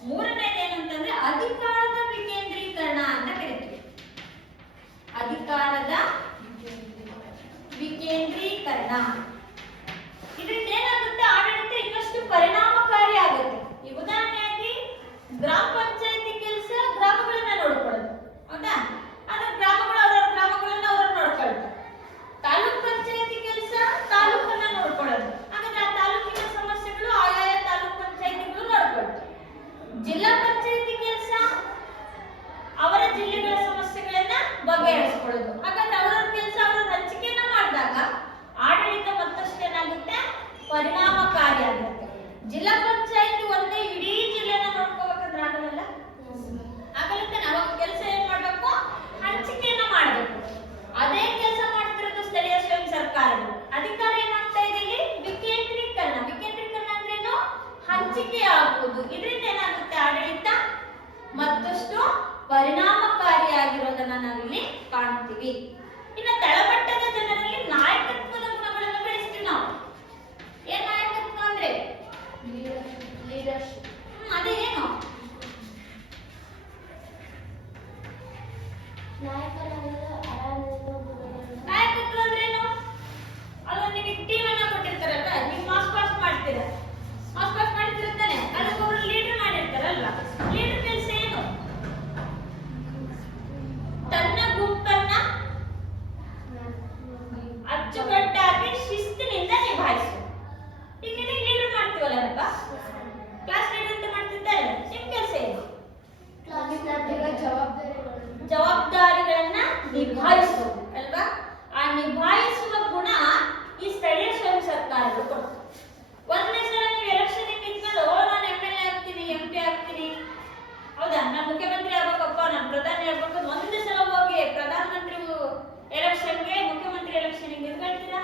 ಮೂರನೇದು ಏನು ಅಂತಂದ್ರೆ ಅಧಿಕಾರದ ವಿಕೇಂದ್ರೀಕರಣ ಅಂತ ಕರಿತೀವಿ. ಅಧಿಕಾರದ ವಿಕೇಂದ್ರೀಕರಣ. ಇದರಿಂದ ಏನಾಗುತ್ತೆ, ಆಡಳಿತ ಇನ್ನಷ್ಟು ಪರಿಣಾಮಕಾರಿ ಆಗುತ್ತೆ. ಈ ಉದಾಹರಣೆಯಾಗಿ ಗ್ರಾಮ ಪಂಚಾಯತಿ ಕೆಲಸ ಗ್ರಾಮಗಳನ್ನ ನೋಡ್ಕೊಳ್ಳೋದು, ಹೌದಾ? ಆದ್ರೆ ಗ್ರಾಮಗಳು ಅವರವರ ಗ್ರಾಮಗಳನ್ನ ಅವರು ನೋಡ್ಕೊಳ್ತಾರೆ. ತಾಲೂಕ್ ಪಂಚಾಯತಿ ಕೆಲಸ ತಾಲೂಕನ್ನ ನೋಡ್ಕೊಳ್ಳೋದು. ಹಾಗಾದ್ರೆ ಆ ತಾಲೂಕಿನ ಸಮಸ್ಯೆಗಳು ಆಯಾಯ ತಾಲೂಕ್ ಪಂಚಾಯತಿಗಳು ನೋಡ್ಕೊಳ್ತಾರೆ. ಜಿಲ್ಲಾ ಪಂಚಾಯತಿ ಕೆಲಸ ಅವರ ಜಿಲ್ಲೆಗಳ ಸಮಸ್ಯೆಗಳನ್ನ ಬಗೆಹರಿಸಿಕೊಳ್ಳೋದು. ಹಾಗಾದ್ರೆ ಅವರವ್ರ ಕೆಲಸ ಅವರ ಹಂಚಿಕೆಯನ್ನ ಮಾಡಿದಾಗ ಆಡಳಿತ ಮತ್ತಷ್ಟು ಏನಾಗುತ್ತೆ, ಪರಿಣಾಮಕಾರಿಯಾಗುತ್ತೆ. ಜಿಲ್ಲಾ ಪಂಚಾಯತಿ ಒಂದೇ ಇಡೀ ಜಿಲ್ಲೆನ ನೋಡ್ಕೋಬೇಕಂದ್ರೆ ಆಗಲ್ಲ. ಆಗಲತ್ತೆ ನಾವು ಕೆಲಸ ಏನ್ ಮಾಡ್ಬೇಕು, ಹಂಚಿಕೆಯನ್ನ ಮಾಡ್ಬೇಕು. ಅದೇ ಕೆಲಸ ಮಾಡ್ತಿರೋದು ಸ್ಥಳೀಯ ಸ್ವಯಂ ಸರ್ಕಾರಗಳು. ಅಧಿಕಾರ ಏನಾಗ್ತಾ ಇದೆ ಇಲ್ಲಿ, ವಿಕೇಂದ್ರೀಕರಣ. ವಿಕೇಂದ್ರೀಕರಣ ಅಂದ್ರೇನು, ಹಂಚಿಕೆ ಆಗುವುದು. ಇದರಿಂದ ಏನಾಗುತ್ತೆ, ಆಡಳಿತ ಮತ್ತಷ್ಟು ಪರಿಣಾಮಕಾರಿಯಾಗಿರೋದನ್ನ ನಾವಿಲ್ಲಿ ಕಾಣ್ತೀವಿ. ಇನ್ನು ತಳಮಟ್ಟದ ಜನರಲ್ಲಿ ನಾಯಕತ್ವದ ಗುಣಗಳನ್ನು ಬೆಳೆಸ್ತೀವಿ ನಾವು. ಏನ್ ನಾಯಕತ್ವ ಅಂದ್ರೆ ಲೀಡರ್ಶಿಪ್. ಅದೇನು, ನಾಯಕತ್ವ ಅಂದ್ರೇನು? ಅದು ನಿಮಗೆ ಟೀಮ್ ಅನ್ನ ಕೊಟ್ಟಿರ್ತಾರಲ್ಲ, ನೀವು ಮಾಸ್ ಪಾಸ್ ಮಾಡ್ತೀರ, ಮಾಸ್ ಪಾಸ್ ಮಾಡ್ತಿರ್ತಾನೆ, ಅದಕ್ಕೊಬ್ರು ಲೀಡರ್ ಮಾಡಿರ್ತಾರಲ್ವಾ. ಲೀಡರ್ ಕೆಲಸ ಏನು, ತನ್ನ ಗುಂಪನ್ನ ಅಚ್ಚುಕಟ್ಟಾಗಿ ಶಿಸ್ತಿನಿಂದ ನಿಭಾಯಿಸು. ಈಗ ನಿಮಗೆ ಲೀಡರ್ ಮಾಡ್ತೀವಲ್ಲಪ್ಪ, ಕ್ಲಾಸ್ ಲೀಡರ್ ಅಂತ ಮಾಡ್ತಿದ್ದಾರೆ, ನಿಮ್ ಕೆಲಸ ಏನು, ಜವಾಬ್ದಾರಿಗಳನ್ನ ನಿಭಾಯಿಸು ಅಲ್ವಾ. ಆ ನಿಭಾಯಿಸುವ ಗುಣ ಈ ಸ್ಥಳೀಯ ಸ್ವಯಂ ಸರ್ಕಾರಗಳು ಕೊಡ್ತವೆ. ಒಂದನೇ ಸಲ ನೀವು ಎಲೆಕ್ಷನ್ ನಿಂತ್ಕೊಂಡು ನಾನು MLA ಆಗ್ತೀನಿ, MP ಆಗ್ತೀನಿ, ಹೌದಾ, ನಾನು ಮುಖ್ಯಮಂತ್ರಿ ಆಗ್ಬೇಕಪ್ಪ, ನಾನು ಪ್ರಧಾನಿ ಆಗ್ಬೇಕು, ಒಂದೇ ಸಲ ಹೋಗಿ ಪ್ರಧಾನಮಂತ್ರಿ ಎಲೆಕ್ಷನ್ಗೆ ಮುಖ್ಯಮಂತ್ರಿ ಎಲೆಕ್ಷನ್ ನಿಂತ್ಕೊಳ್ತೀರಾ?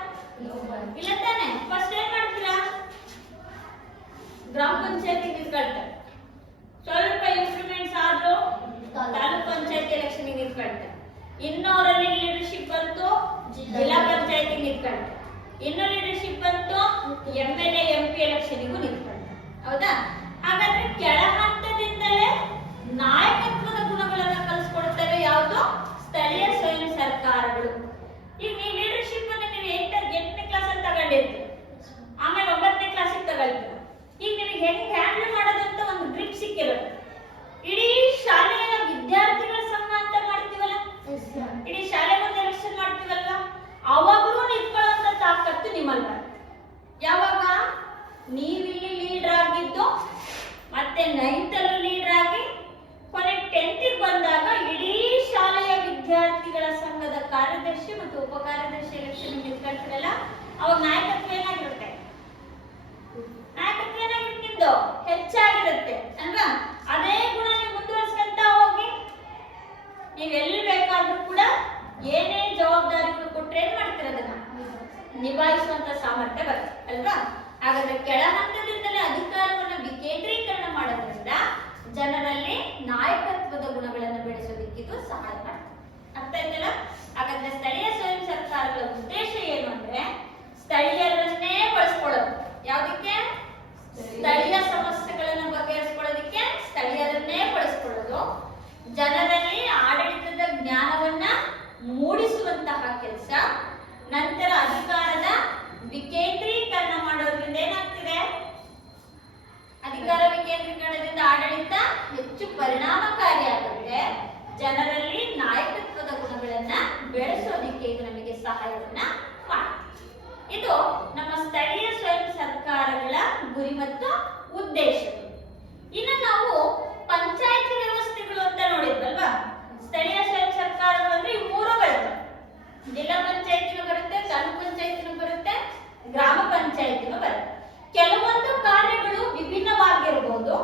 ಇಲ್ಲ ತಾನೆ. ಫಸ್ಟ್ ಏನ್ ಮಾಡ್ತೀರಾ, ಗ್ರಾಮ ಪಂಚಾಯತಿ ನಿಂತ್ಕೊಳ್ತಾರೆ. ಸ್ವಲ್ಪ ಇಂಪ್ರೂವ್ಮೆಂಟ್ಸ್ ಆದ್ರೂ ತಾಲೂಕ್ ಪಂಚಾಯತಿ ಎಲೆಕ್ಷನ್ ನಿಂತ್ಕೊಳ್ತಾರೆ. ಇನ್ನೂರಲ್ಲಿ ಲೀಡರ್ಶಿಪ್ ಬಂತು, ಜಿಲ್ಲಾ ಪಂಚಾಯತಿ ನಿಂತ್ಕೊಳ್ತಾರೆ. ಇನ್ನು ಲೀಡರ್ಶಿಪ್ ಬಂತು, MLA MP ಎಲೆಕ್ಷನ್ಗೂ ನಿಂತ್ಕೊಳ್ತಾರೆ. ಹೌದಾ? ಹಾಗಾದ್ರೆ ಕೆಳ ಹಂತದಿಂದಲೇ ನಾಯಕತ್ವದ ಗುಣಗಳನ್ನ ಕಲಿಸ್ಕೊಡ್ತವೆ ಯಾವುದು, ಸ್ಥಳೀಯ ಸ್ವಯಂ ಸರ್ಕಾರಗಳು. ಈಗ ನೀವು ಲೀಡರ್ಶಿಪ್ ಅನ್ನು ನೀವು 8ನೇ ಕ್ಲಾಸ್ ಅಂತ ತಗೊಂಡಿರ್ತೀರಿ, ಆಮೇಲೆ 9ನೇ ಕ್ಲಾಸಿಗೆ ತಗೊಳ್ತೀರ. ಈಗ ನಿಮಗೆ ಹೆಂಗ್ ಹ್ಯಾಂಡಲ್ ಮಾಡೋದಂತ ಒಂದು ಗ್ರಿಪ್ ಸಿಕ್ಕಿರುತ್ತೆ. ಇಡೀ ಶಾಲೆಯ ವಿದ್ಯಾರ್ಥಿಗಳ ಸಂಘ ಅಂತ ಮಾಡ್ತೀವಲ್ಲ, ಇಡೀ ಶಾಲೆ ಒಂದು ಎಲೆಕ್ಷನ್ ಮಾಡ್ತೀವಲ್ಲ, ಅವಾಗಲೂ ನಿಂತ್ಕೊಳ್ಳುವಂತ ತಾಕತ್ತು ನಿಮ್ಮಲ್ಲ. ಯಾವಾಗ ನೀವಿಲ್ಲಿ ಲೀಡರ್ ಆಗಿದ್ದು, ಮತ್ತೆ 9th ಲೀಡರ್ ಆಗಿ ಕೊನೆ 10th ಬಂದಾಗ ಇಡೀ ಶಾಲೆಯ ವಿದ್ಯಾರ್ಥಿಗಳ ಸಂಘದ ಕಾರ್ಯದರ್ಶಿ ಮತ್ತು ಉಪ ಕಾರ್ಯದರ್ಶಿ ಎಲೆಕ್ಷನ್ ನಿಂತ್ಕೊಳ್ತೀರಲ್ಲ, ಅವಾಗ ನಾಯಕತ್ವ ಏನಾಗಿರುತ್ತೆ, ನಾಯಕತ್ವ ಏನಾಗಿರುತ್ತೆ, ನಿಮ್ದು ಹೆಚ್ಚಾಗಿರುತ್ತೆ ಅಲ್ವಾ. ಅದೇ ಗುಣ ನೀವು ಮುಂದುವರಿಸ್ಕೊಂತ ಹೋಗಿ, ನೀವು ಎಲ್ಲಿ ಬೇಕಾದ್ರೂ ಕೂಡ ಏನೇ ಜವಾಬ್ದಾರಿಗಳು ಕೊಟ್ರೆ ಏನ್ ಮಾಡ್ತೀರ, ಅದನ್ನ ನಿಭಾಯಿಸುವಂತ ಸಾಮರ್ಥ್ಯ ಬರುತ್ತೆ ಅಲ್ವಾ. ಹಾಗಾದ್ರೆ ಕೆಳ ಹಂತದಿಂದಲೇ ಅಧಿಕಾರವನ್ನು ವಿಕೇಂದ್ರೀಕರಣ ಮಾಡೋದ್ರಿಂದ ಜನರಲ್ಲಿ ನಾಯಕತ್ವದ ಗುಣಗಳನ್ನು ಬೆಳೆಸೋದಕ್ಕಿದು ಸಹಾಯ ಮಾಡ್ತದೆ. ಅರ್ಥ ಆಯ್ತಲ್ಲ? ಹಾಗಾದ್ರೆ ಸ್ಥಳೀಯ ಸ್ವಯಂ ಸರ್ಕಾರಗಳ ಉದ್ದೇಶ ಏನು ಅಂದ್ರೆ ಸ್ಥಳೀಯರನ್ನೇ ಬಳಸ್ಕೊಳ್ಳೋದು. ಯಾವ್ದಕ್ಕೆ? ಸ್ಥಳೀಯ ಸಮಸ್ಯೆಗಳನ್ನು ಬಗೆಹರಿಸಿಕೊಳ್ಳೋದಕ್ಕೆ ಸ್ಥಳೀಯರನ್ನೇ ಬಳಸ್ಕೊಳ್ಳೋದು. ಜನರಲ್ಲಿ ಆಡಳಿತದ ಜ್ಞಾನವನ್ನ ಮೂಡಿಸುವಂತಹ ಕೆಲಸ. ನಂತರ ಅಧಿಕಾರದ ವಿಕೇಂದ್ರೀಕರಣ ಮಾಡೋದ್ರಿಂದ ಏನಾಗ್ತಿದೆ, ಅಧಿಕಾರ ವಿಕೇಂದ್ರೀಕರಣದಿಂದ ಆಡಳಿತ ಹೆಚ್ಚು ಪರಿಣಾಮಕಾರಿಯಾಗುತ್ತೆ. ಜನರಲ್ಲಿ ನಾಯಕತ್ವದ ಗುಣಗಳನ್ನ ಬೆಳೆಸೋದಿಕ್ಕೆ ಇದು ನಮಗೆ ಸಹಾಯವನ್ನ ಮಾಡುತ್ತೆ. ಇದು ನಮ್ಮ ಸ್ಥಳೀಯ ಸ್ವಯಂ ಸರ್ಕಾರಗಳ ಗುರಿ ಮತ್ತು ಉದ್ದೇಶಗಳು. ಇನ್ನು ನಾವು ಪಂಚಾಯತಿ ವ್ಯವಸ್ಥೆಗಳು ಅಂತ ನೋಡಿದ್ವಲ್ವಾ. ಸ್ಥಳೀಯ ಸ್ವಯಂ ಸರ್ಕಾರಗಳು ಅಂದ್ರೆ ಇವು ಮೂರು ಬರುತ್ತೆ. ಜಿಲ್ಲಾ ಪಂಚಾಯತಿನೂ ಬರುತ್ತೆ, ತಾಲೂಕ್ ಪಂಚಾಯತಿನೂ ಬರುತ್ತೆ, ಗ್ರಾಮ ಪಂಚಾಯತಿನೂ ಬರುತ್ತೆ. ಕೆಲವೊಂದು ಕಾರ್ಯಗಳು ವಿಭಿನ್ನವಾಗಿರಬಹುದು,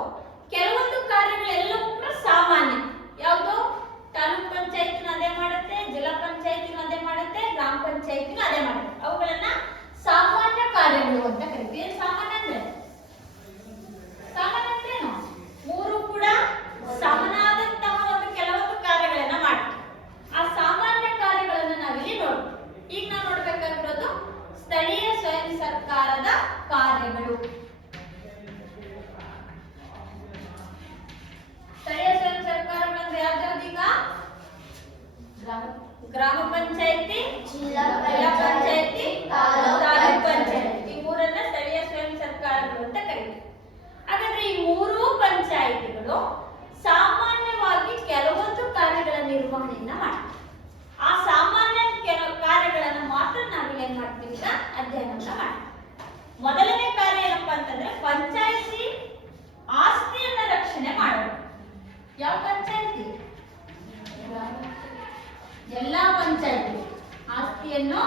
ಕೆಲವೊಂದು ಕಾರ್ಯಗಳೆಲ್ಲವೂ ಕೂಡ ಸಾಮಾನ್ಯ. ಯಾವುದು? ತಾಲೂಕ್ ಪಂಚಾಯತಿನೂ ಅದೇ ಮಾಡುತ್ತೆ, ಜಿಲ್ಲಾ ಪಂಚಾಯತಿನೂ ಅದೇ ಮಾಡುತ್ತೆ, ಗ್ರಾಮ ಪಂಚಾಯತಿನೂ ಅದೇ ಮಾಡುತ್ತೆ. ಅವುಗಳನ್ನ ಸಾಮಾನ್ಯ ಕಾರ್ಯಗಳು ಅಂತ ಕರಿತೀವಿ. ಸಾಮಾನ್ಯ ಅಂದ್ರೆ ಸಾಮಾನ್ಯ ಅಂದ್ರೇನು? ಮೂರು ಕೂಡ ಸಮನಾದಂತಹ ಒಂದು ಕೆಲವೊಂದು ಕಾರ್ಯಗಳನ್ನ ಮಾಡ್ತೀವಿ. ಆ ಸಾಮಾನ್ಯ ಕಾರ್ಯಗಳನ್ನ ನಾವಿಲ್ಲಿ ನೋಡ್ತೀವಿ. ಈಗ ನಾವು ನೋಡ್ಬೇಕಾಗಿರೋದು ಸ್ಥಳೀಯ ಸ್ವಯಂ ಸರ್ಕಾರದ ಕಾರ್ಯಗಳು. ಸಂಸ್ಥೆಗಳು ಸಾಮಾನ್ಯವಾಗಿ ಕೆಲವೊಂದು ಕಾರ್ಯಗಳ ನಿರ್ವಹಣೆಯನ್ನ ಮಾಡ್ತವೆ. ಆ ಸಾಮಾನ್ಯ ಕಾರ್ಯಗಳನ್ನು ಮಾತ್ರ ನಾವಿಲ್ಲಿ ಏನ್ ಮಾಡ್ತೀವಿ ಈಗ ಅಧ್ಯಯನವನ್ನ ಮಾಡ್ತೀವಿ. ಮೊದಲನೇ ಕಾರ್ಯ ಏನಪ್ಪಾ ಅಂತಂದ್ರೆ ಪಂಚಾಯಿತಿ ಆಸ್ತಿಯನ್ನ ರಕ್ಷಣೆ ಮಾಡೋದು. ಯಾವ ಪಂಚಾಯಿತಿ? ಎಲ್ಲಾ ಪಂಚಾಯಿತಿ ಆಸ್ತಿಯನ್ನು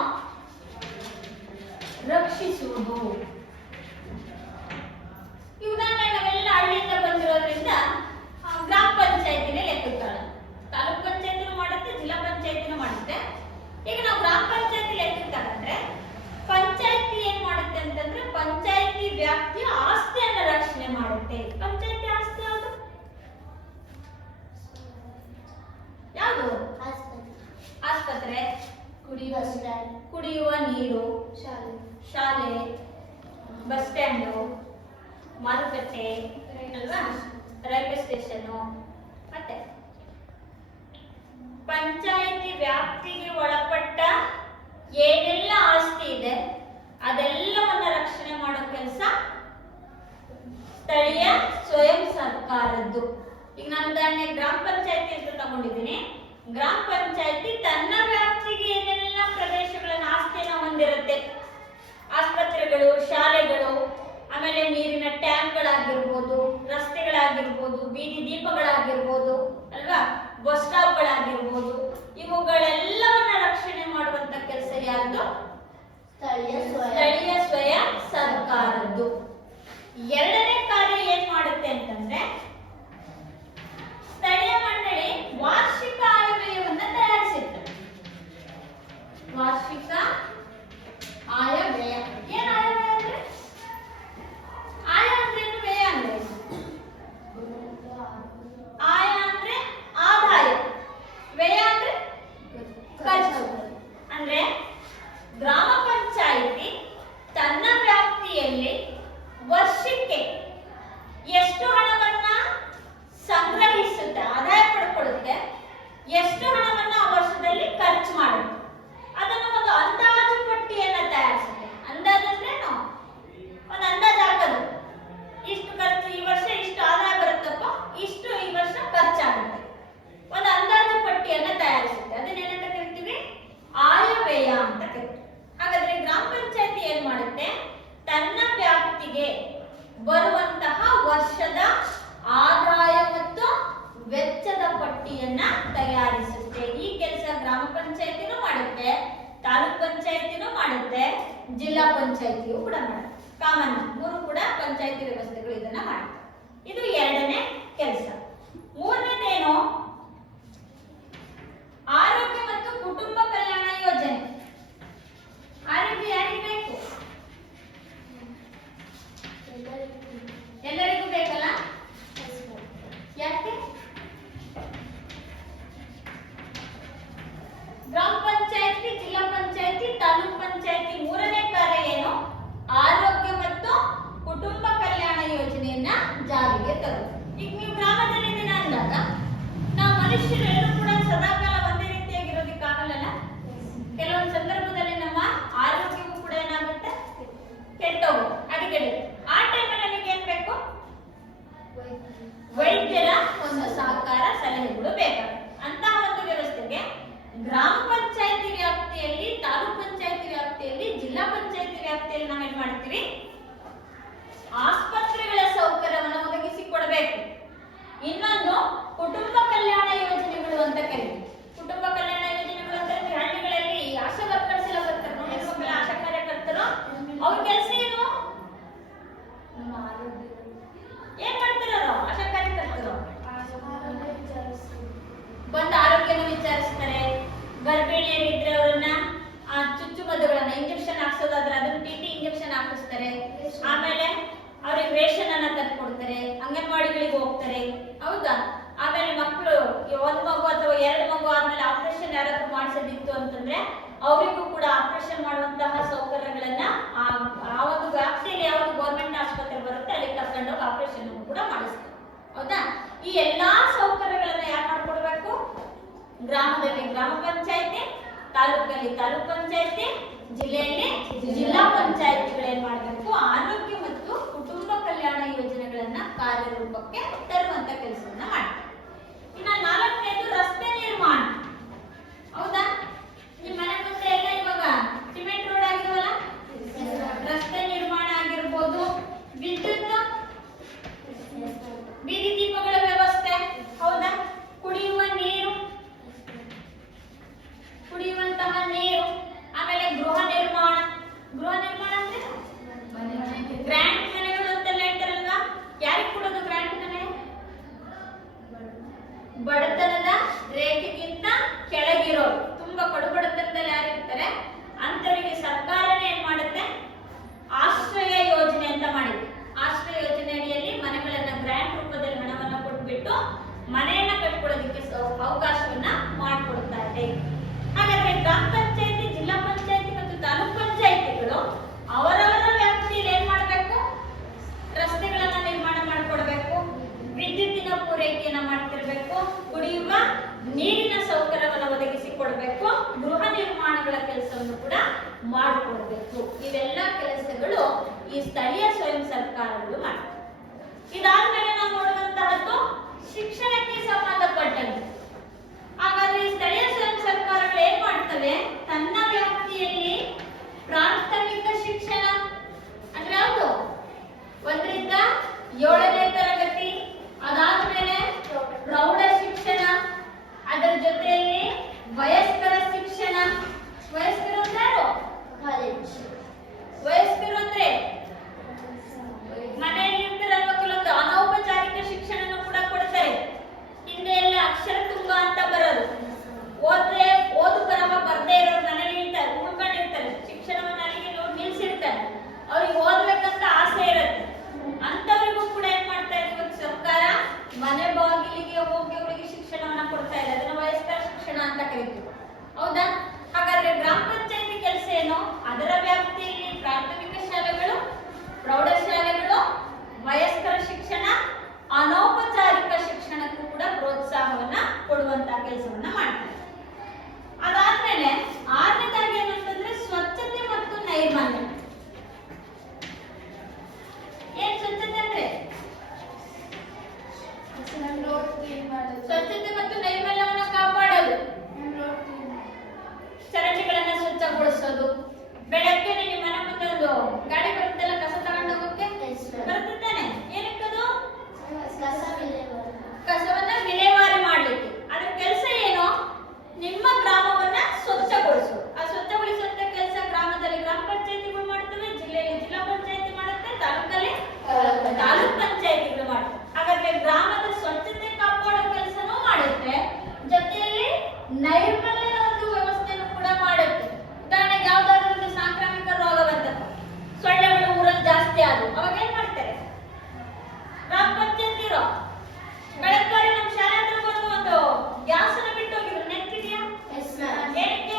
ರಕ್ಷಿಸುವುದು. ಈ ಉದಾಹರಣೆ ನಾವೆಲ್ಲ ಹಳ್ಳಿಯಿಂದ ಬಂದಿರೋದ್ರಿಂದ ಗ್ರಾಮ ಪಂಚಾಯತಿನೇ ಲೆಕ್ಕಕ್ಕಾಗ. ತಾಲೂಕ್ ಪಂಚಾಯತಿನೂ ಮಾಡುತ್ತೆ, ಜಿಲ್ಲಾ ಪಂಚಾಯತಿನೂ ಮಾಡುತ್ತೆ. ಈಗ ನಾವು ಗ್ರಾಮ ಪಂಚಾಯತಿ ಲೆಕ್ಕಕ್ಕೆ ತಗೊಂಡ್ರೆ ಪಂಚಾಯತಿ ಏನ್ ಮಾಡುತ್ತೆ ಅಂತಂದ್ರೆ ಪಂಚಾಯತಿ ವ್ಯಾಪ್ತಿಯ ಆಸ್ತಿಯನ್ನ ರಕ್ಷಣೆ ಮಾಡುತ್ತೆ. ಪಂಚಾಯತಿ ಆಸ್ತಿ ಯಾವುದು? ಯಾವುದು? ಆಸ್ಪತ್ರೆ, ಕುಡಿಯುವ ನೀರು, ಶಾಲೆ, ಬಸ್ ಸ್ಟ್ಯಾಂಡು, ಮಾರುಕಟ್ಟೆ ಅಲ್ವಾ, ರೈಲ್ವೆ ಸ್ಟೇಷನ್. ಮತ್ತೆ ಪಂಚಾಯಿತಿ ವ್ಯಾಪ್ತಿಗೆ ಒಳಪಟ್ಟ ಏನೆಲ್ಲ ಆಸ್ತಿ ಇದೆ ಅದೆಲ್ಲವನ್ನ ರಕ್ಷಣೆ ಮಾಡೋ ಕೆಲಸ ಸ್ಥಳೀಯ ಸ್ವಯಂ ಸರ್ಕಾರದ್ದು. ಈಗ ನಾನು ಉದಾಹರಣೆ ಗ್ರಾಮ ಪಂಚಾಯತಿ ಅಂತ ತಗೊಂಡಿದ್ದೀನಿ. ಗ್ರಾಮ ಪಂಚಾಯತಿ ತನ್ನ ವ್ಯಾಪ್ತಿಗೆ ಏನೆಲ್ಲ ಪ್ರದೇಶಗಳನ್ನ ಆಸ್ತಿಯನ್ನ ಹೊಂದಿರುತ್ತೆ, ಆಸ್ಪತ್ರೆಗಳು, ಶಾಲೆಗಳು, ಆಮೇಲೆ ನೀರಿನ ಟ್ಯಾಂಕ್ಗಳಾಗಿರ್ಬೋದು, ರಸ್ತೆಗಳಾಗಿರ್ಬೋದು, ಬೀದಿ ದೀಪಗಳಾಗಿರ್ಬೋದು ಅಲ್ವಾ, ಬಸ್ ಸ್ಟಾಪ್ಗಳಾಗಿರ್ಬೋದು, ಇವುಗಳೆಲ್ಲವನ್ನ ರಕ್ಷಣೆ ಮಾಡುವಂತ ಕೆಲಸ ಯಾರ್ದು? ಸ್ಥಳೀಯ ಸ್ವಯಂ ಸರ್ಕಾರದ್ದು. ಎರಡನೇ ಕಾರ್ಯ ಏನ್ ಮಾಡುತ್ತೆ ಅಂತಂದ್ರೆ ಸ್ಥಳೀಯ ಮಂಡಳಿ ವಾರ್ಷಿಕ ಆಯವ್ಯಯವನ್ನ ತಯಾರಿಸುತ್ತೆ. ವಾರ್ಷಿಕ ಆಯವ್ಯಯ. ಏನ್ ಆಯವ್ಯಯ ಅಂದ್ರೆ? ಆಯ ಅಂದ್ರೆ ಏನು, ವ್ಯಯ ಅಂದ್ರೆ ಏನು? ಆಯ ಅಂದ್ರೆ ಆದಾಯ, ವ್ಯಯ ಅಂದ್ರೆ ಖರ್ಚು. ಅಂದ್ರೆ ಗ್ರಾಮ ಪಂಚಾಯಿತಿ ತನ್ನ ವ್ಯಾಪ್ತಿಯಲ್ಲಿ ವರ್ಷಕ್ಕೆ ಎಷ್ಟು ಹಣವನ್ನ ಸಂಗ್ರಹಿಸುತ್ತೆ, ಆದಾಯ ಪಡ್ಕೊಳ್ಳುತ್ತೆ, ಎಷ್ಟು ಹಣವನ್ನ ಆ ವರ್ಷದಲ್ಲಿ ಖರ್ಚು ಮಾಡುತ್ತೆ, ಅದನ್ನು ಒಂದು ಅಂದಾಜು ಪಟ್ಟಿಯನ್ನ ತಯಾರಿಸುತ್ತೆ. ಅಂದಾಜು ಅಂದ್ರೇನು? ಒಂದು ಅಂದಾಜು ಹಾಕೋದು. ಇಷ್ಟು ಖರ್ಚು ಈ ವರ್ಷ, ಇಷ್ಟು ಆದಾಯ ಬರುತ್ತಪ್ಪ, ಇಷ್ಟು ಈ ವರ್ಷ ಖರ್ಚಾಗುತ್ತೆ. ಒಂದು ಅಂದಾಜು ಪಟ್ಟಿಯನ್ನ ತಯಾರಿಸುತ್ತೆ. ಅದನ್ನೇನಂತ ಕರಿತೀವಿ? ಆಯವ್ಯಯ ಅಂತ ಕರಿತೀವಿ. ಹಾಗಾದ್ರೆ ಗ್ರಾಮ ಪಂಚಾಯತಿ ಏನ್ ಮಾಡುತ್ತೆ? ತನ್ನ ವ್ಯಾಪ್ತಿಗೆ ಬರುವಂತಹ ವರ್ಷದ ಆದಾಯ ಮತ್ತು ವೆಚ್ಚದ ಪಟ್ಟಿಯನ್ನ ತಯಾರಿಸುತ್ತೆ. ಈ ಕೆಲಸ ಗ್ರಾಮ ಪಂಚಾಯತಿನೂ ಮಾಡುತ್ತೆ, ತಾಲೂಕ್ ಪಂಚಾಯತಿನೂ ಮಾಡುತ್ತೆ, ಜಿಲ್ಲಾ ಪಂಚಾಯತಿಯು ಕೂಡ ಮಾಡುತ್ತೆ. ಕಾಮನ್ ಮೂರು ಕೂಡ ಪಂಚಾಯತಿ ವ್ಯವಸ್ಥೆಗಳು ಇದನ್ನ ಮಾಡುತ್ತೆ. ಇದು ಎರಡನೇ ಕೆಲಸ. ಮೂರನೇದೇನು? ಆರೋಗ್ಯ ಮತ್ತು ಕುಟುಂಬ ಕಲ್ಯಾಣ ಯೋಜನೆ. ಆರೋಗ್ಯ ಯಾರಿಗೆ ಬೇಕು? ಎಲ್ಲರಿಗೂ ಬೇಕಲ್ಲ? ಯಾಕೆ? ಗ್ರಾಮ ಪಂಚಾಯತಿ, ಜಿಲ್ಲಾ ಪಂಚಾಯತಿ, ತಾಲೂಕ್ ಪಂಚಾಯತಿ ಮೂರನೇ ಕಾರ್ಯ ಏನು? ಆರೋಗ್ಯ ಮತ್ತು ಕುಟುಂಬ ಕಲ್ಯಾಣ ಯೋಜನೆಯನ್ನ ಜಾರಿಗೆ ತರುವುದು. ಈಗ ನೀವು ಗ್ರಾಮದಲ್ಲಿದ್ದೀನ ಅಂದಾಗ ನಾವು ಮನುಷ್ಯರೆಲ್ಲರೂ ಕೂಡ ಸದಾಕಾಲ ಒಂದೇ ರೀತಿಯಾಗಿರೋದಕ್ಕಾಗಲ್ಲ. ಕೆಲವೊಂದು ಸಂದರ್ಭದಲ್ಲಿ ನಮ್ಮ ಆರೋಗ್ಯವೂ ಕೂಡ ಏನಾಗುತ್ತೆ? ಕೆಟ್ಟೋಗುತ್ತೆ, ಹದಗೆಡುತ್ತೆ. ಆ ಟೈಮಲ್ಲಿ ನಮಗೆ ಏನ್ ಬೇಕು? ವೈದ್ಯರ ಒಂದು ಸಹಕಾರ, ಸಲಹೆಗಳು ಬೇಕಾಗುತ್ತೆ. ಅಂತಹ ಒಂದು ವ್ಯವಸ್ಥೆಗೆ ಗ್ರಾಮ ಪಂಚಾಯತಿ ವ್ಯಾಪ್ತಿಯಲ್ಲಿ, ತಾಲೂಕ್ ಪಂಚಾಯತಿ ವ್ಯಾಪ್ತಿಯಲ್ಲಿ, ಜಿಲ್ಲಾ ಪಂಚಾಯತಿ ವ್ಯಾಪ್ತಿಯಲ್ಲಿ ನಾವೇನ್ ಮಾಡ್ತೀವಿ? ಆಸ್ಪತ್ರೆಗಳ ಸೌಕರ್ಯವನ್ನು ಒದಗಿಸಿಕೊಡಬೇಕು. ಇನ್ನೊಂದು ಕುಟುಂಬ ಕಲ್ಯಾಣ ಯೋಜನೆಗಳು ಅಂತ ಕರೀತೀವಿ. ಕುಟುಂಬ ಕಲ್ಯಾಣ ಯೋಜನೆಗಳು ಅಂತ ಹಳ್ಳಿಗಳಲ್ಲಿ ಆಶಾ ವರ್ಕರ್ಸ್ ಎಲ್ಲ ಬರ್ತಾರೆ ನೋಡಿ, ಆಶಾ ಕಾರ್ಯಕರ್ತರು. ಅವ್ರ ಕೆಲಸ ಏನು? ಏನ್ ಮಾಡ್ತಾರೆ ಅವರು? ಆಶಾ ಕಾರ್ಯಕರ್ತರು ಬಂದು ಆರೋಗ್ಯನ ವಿಚಾರಿಸ್ತಾರೆ. ಗರ್ಭಿಣಿಯರಿದ್ರೆ ಅವರನ್ನ ಚುಚ್ಚುಮದ್ದುಗಳನ್ನ, ಇಂಜೆಕ್ಷನ್ ಹಾಕ್ಸೋದಾದ್ರೆ ಅದನ್ನ ಟಿ ಇಂಜೆಕ್ಷನ್ ಹಾಕಿಸ್ತಾರೆ. ಆಮೇಲೆ ಅವ್ರಿಗೆ ರೇಷನ್ ಅನ್ನ ತಂದ್ಕೊಡ್ತಾರೆ, ಅಂಗನವಾಡಿಗಳಿಗೆ ಹೋಗ್ತಾರೆ. ಹೌದಾ? ಆಮೇಲೆ ಮಕ್ಕಳು ಒಂದ್ ಮಗು ಅಥವಾ ಎರಡು ಮಗು ಆದ್ಮೇಲೆ ಆಪರೇಷನ್ ಯಾರಾದ್ರೂ ಮಾಡಿಸೋದಿತ್ತು ಅಂತಂದ್ರೆ ಅವರಿಗೂ ಕೂಡ ಆಪರೇಷನ್ ಮಾಡುವಂತಹ ಸೌಕರ್ಯಗಳನ್ನ ಆ ಒಂದು ವ್ಯಾಪ್ತಿಯಲ್ಲಿ ಯಾವುದು ಗೌರ್ಮೆಂಟ್ ಆಸ್ಪತ್ರೆ ಬರುತ್ತೆ ಅಲ್ಲಿ ಕರ್ಕೊಂಡೋಗಿ ಆಪರೇಷನ್ ಕೂಡ ಮಾಡಿಸ್ತಾರೆ. ಹೌದಾ? ಈ ಎಲ್ಲಾ ಸೌಕರ್ಯಗಳನ್ನ ಯಾರು ಮಾಡ್ಕೊಡ್ಬೇಕು? ಗ್ರಾಮದಲ್ಲಿ ಗ್ರಾಮ ಪಂಚಾಯತಿ, ತಾಲೂಕಲ್ಲಿ ತಾಲೂಕ್ ಪಂಚಾಯತಿ, ಜಿಲ್ಲೆಯಲ್ಲಿ ಜಿಲ್ಲಾ ಪಂಚಾಯತಿಗಳು ಏನ್ ಮಾಡಬೇಕು? ಆರೋಗ್ಯ ಮತ್ತು ಕುಟುಂಬ ಕಲ್ಯಾಣ ಯೋಜನೆಗಳನ್ನ ಕಾರ್ಯರೂಪಕ್ಕೆ ತರುವಂತ ಕೆಲಸವನ್ನ ಮಾಡ್ತಾರೆ. ಇನ್ನ 4ನೇದು ರಸ್ತೆ ನಿರ್ಮಾಣ. ಹೌದಾ? ನಿಮ್ಮ ಮನೆ ಮುಂದೆ ಎಲ್ಲ ಇವಾಗ ಸಿಮೆಂಟ್ ರೋಡ್ ಆಗಿದವಲ್ಲ, ರಸ್ತೆ ನಿರ್ಮಾಣ ಆಗಿರ್ಬೋದು, ವಿದ್ಯುತ್, ಬೀದಿ ದೀಪಗಳ ವ್ಯವಸ್ಥೆ, ಹೌದಾ? ಕುಡಿಯುವಂತಹ ನೀರು, ಆಮೇಲೆ ಗೃಹ ನಿರ್ಮಾಣ. ಗೃಹ ನಿರ್ಮಾಣ ಅಂದ್ರೆ ಗ್ರ್ಯಾಂಡ್ ಮನೆಗಳು ಅಂತೆಲ್ಲ ಹೇಳ್ತಾರಲ್ವಾ? ಯಾರಿಗೆ ಕೊಡೋದು ಗ್ರ್ಯಾಂಡ್ ಮನೆ? ಬಡತನದ ರೇಖೆಗಿಂತ ಕೆಳಗಿರೋರು, ತುಂಬಾ ಕಡುಬಡತನದಲ್ಲಿ ಯಾರಿರ್ತಾರೆ ಅಂತವರಿಗೆ ಸರ್ಕಾರನೇ ಏನ್ ಮಾಡುತ್ತೆ, ಆಶ್ರಯ ಯೋಜನೆ ಅಂತ ಮಾಡಿದೆ. ಆಶ್ರಯ ಯೋಜನೆ ಅಡಿಯಲ್ಲಿ ಮನೆಗಳನ್ನ ಗ್ರ್ಯಾಂಡ್ ರೂಪದಲ್ಲಿ ಹಣವನ್ನ ಕೊಟ್ಬಿಟ್ಟು ಮನೆಯನ್ನ ಕಟ್ಕೊಳ್ಳೋದಕ್ಕೆ ಅವಕಾಶವನ್ನ ಮಾಡಿಕೊಡ್ತಾ ಇದೆ. ಹಾಗಾದ್ರೆ ಗ್ರಾಮ ಪಂಚಾಯತಿ, ಜಿಲ್ಲಾ ಪಂಚಾಯತಿ ಮತ್ತು ತಾಲೂಕ್ ಪಂಚಾಯತಿಗಳು ಅವರವರ ವ್ಯಾಪ್ತಿಯಲ್ಲಿ ಏನ್ ಮಾಡ್ಬೇಕು, ರಸ್ತೆಗಳನ್ನ ನಿರ್ಮಾಣ ಮಾಡಿಕೊಡ್ಬೇಕು, ವಿದ್ಯುತ್ತಿನ ಪೂರೈಕೆಯನ್ನ ಮಾಡ್ತಿರ್ಬೇಕು, ಕುಡಿಯುವ ನೀರಿನ ಸೌಕರ್ಯವನ್ನು ಒದಗಿಸಿಕೊಡ್ಬೇಕು, ಗೃಹ ನಿರ್ಮಾಣಗಳ ಕೆಲಸವನ್ನು ಕೂಡ ಮಾಡಿಕೊಡ್ಬೇಕು. ಇವೆಲ್ಲ ಕೆಲಸಗಳು ಈ ಸ್ಥಳೀಯ ಸ್ವಯಂ ಸರ್ಕಾರಗಳು ಮಾಡ್ತವೆ. ಇದಾದ್ಮೇಲೆ ನಾವು ನೋಡುವಂತಹದ್ದು ಶಿಕ್ಷಣಕ್ಕೆ ಸಂಬಂಧಪಟ್ಟಂತೆ. ಹಾಗಾದ್ರೆ ಈ ಸ್ಥಳೀಯ ಸ್ವಯಂ ಸರ್ಕಾರಗಳು ಏನ್ ಮಾಡ್ತವೆ, ತನ್ನ ವ್ಯಾಪ್ತಿಯಲ್ಲಿ ಪ್ರಾಥಮಿಕ ಶಿಕ್ಷಣ ಅಂದ್ರೆ ಯಾವುದು, 1ರಿಂದ 7ನೇ ತರಗತಿ, ಅದಾದ್ಮೇಲೆ ಪ್ರೌಢ ಶಿಕ್ಷಣ, ಅದರ ಜೊತೆಯಲ್ಲಿ ವಯಸ್ಕರ ಶಿಕ್ಷಣ. ವಯಸ್ಕರು ಅಂದ್ರೆ ಯಾರು? ವಯಸ್ಕರು ಅಂದ್ರೆ ಮನೆಯಲ್ಲಿ ಇರ್ತಾರಲ್ವ, ಕೆಲವೊಂದು ಅನೌಪಚಾರಿಕ ಶಿಕ್ಷಣ ಕೂಡ ಕೊಡ್ತಾರೆ. ಹಿಂದೆ ಎಲ್ಲ ಅಕ್ಷರ ತುಂಬ ಅಂತ ಬರೋದು, ಓದ್ರೆ ಓದು ಬರಹ ಬರ್ದೇ ಇರೋರು ಮನೇಲಿ ಇರ್ತಾರೆ, ಉಳ್ಕೊಂಡಿರ್ತಾರೆ, ಶಿಕ್ಷಣವನ್ನ ಅಲ್ಲಿಗೆ ನೋಡಿ ನಿಲ್ಸಿರ್ತಾರೆ. ಅವ್ರಿಗೆ ಓದ್ಬೇಕಂತ ಆಸೆ ಇರುತ್ತೆ. ಅಂತವರಿಗೂ ಕೂಡ ಏನ್ ಮಾಡ್ತಾ ಇದೆ ಸರ್ಕಾರ, ಮನೆ ಬಾಗಿಲಿಗೆ ಹೋಗಿ ಅವರಿಗೆ ಶಿಕ್ಷಣವನ್ನ ಕೊಡ್ತಾ ಇದೆ. ಅದನ್ನ ವಯಸ್ಕರ ಶಿಕ್ಷಣ ಅಂತ ಕರೀತೀವಿ. ಹೌದಾ? ಹಾಗಾದ್ರೆ ಗ್ರಾಮ ಪಂಚಾಯತಿ ಕೆಲಸ ಏನು, ಅದರ ವ್ಯಾಪ್ತಿಯಲ್ಲಿ ಪ್ರಾಥಮಿಕ ಶಾಲೆಗಳು, ಪ್ರೌಢಶಾಲೆಗಳು, ವಯಸ್ಕರ ಶಿಕ್ಷಣ, ಅನೌಪಚಾರಿಕ ಶಿಕ್ಷಣಕ್ಕೂ ಕೂಡ ಪ್ರೋತ್ಸಾಹವನ್ನ ಕೊಡುವಂತ ಕೆಲಸವನ್ನ ಮಾಡ್ತಾರೆ. ಅದಾದ್ಮೇಲೆ 6ನೇದಾಗಿ ಏನಂತಂದ್ರೆ ಸ್ವಚ್ಛತೆ ಮತ್ತು ನೈರ್ಮಲ್ಯ. ಏನ್ ಸ್ವಚ್ಛತೆ ಅಂದ್ರೆ? ಸ್ವಚ್ಛತೆ ಮತ್ತು ನೈರ್ಮಲ್ಯವನ್ನು ಕಾಪಾಡೋದು, ಚರಂಡಿಗಳನ್ನ ಸ್ವಚ್ಛಗೊಳಿಸೋದು. ಬೆಳಗ್ಗೆ ನಿಮ್ಮ ಮನೆ ಮುಂದೆ ಒಂದು ಗಾಡಿ ಬರುತ್ತಲ್ಲ ಕಸ ತಗೊಂಡು ಹೋಗೋಕೆ, ಬರುತ್ತಾನೆ, ಏನಕ್ಕದು? ಕಸವನ್ನ ವಿಲೇವಾರಿ ಮಾಡ್ಲಿಕ್ಕೆ. ಅದ್ರ ಕೆಲಸ ಏನು? ನಿಮ್ಮ ಗ್ರಾಮವನ್ನ ಸ್ವಚ್ಛಗೊಳಿಸೋದು. ಆ ಸ್ವಚ್ಛಗೊಳಿಸುವಂತ ಕೆಲಸ ಗ್ರಾಮದಲ್ಲಿ ಗ್ರಾಮ ಪಂಚಾಯತಿಗಳು ಮಾಡ್ತವೆ, ಜಿಲ್ಲೆಯಲ್ಲಿ ಜಿಲ್ಲಾ ಪಂಚಾಯತಿ ಮಾಡುತ್ತೆ, ತಾಲೂಕಲ್ಲಿ ತಾಲೂಕ್ ಪಂಚಾಯತಿಗಳು ಮಾಡ್ತವೆ. ಹಾಗಾದ್ರೆ ಗ್ರಾಮದ ಸ್ವಚ್ಛತೆ ಕಾಪಾಡೋ ಕೆಲಸನೂ ಮಾಡುತ್ತೆ, ಜೊತೆಯಲ್ಲಿ ನೈರ್ಮಲ್ಯದ ಒಂದು ವ್ಯವಸ್ಥೆಯನ್ನು ಕೂಡ ಮಾಡುತ್ತೆ. ಉದಾಹರಣೆಗೆ ಯಾವ್ದಾದ್ರು ಒಂದು ಸಾಂಕ್ರಾಮಿಕ ರೋಗ ಬಂತಪ್ಪ, ಸೊಳ್ಳೆಗಳು ಊರಲ್ಲಿ ಜಾಸ್ತಿ ಆದವು, ಅವಾಗ ಏನ್ ಮಾಡ್ತಾರೆ? ಗ್ರಾಮ ಪಂಚಾಯತಿ ಇರೋ ಬೆಳಗ್ಬಾರಿ ನಮ್ಮ ಶಾಲೆ ಹತ್ರ ಬಂದು ಒಂದು ಗ್ಯಾಸ್ ಅನ್ನ ಬಿಟ್ಟು ಹೋಗಿದ್ರು, ನೆನಪಿದೆಯಾ? ಏನಕ್ಕೆ?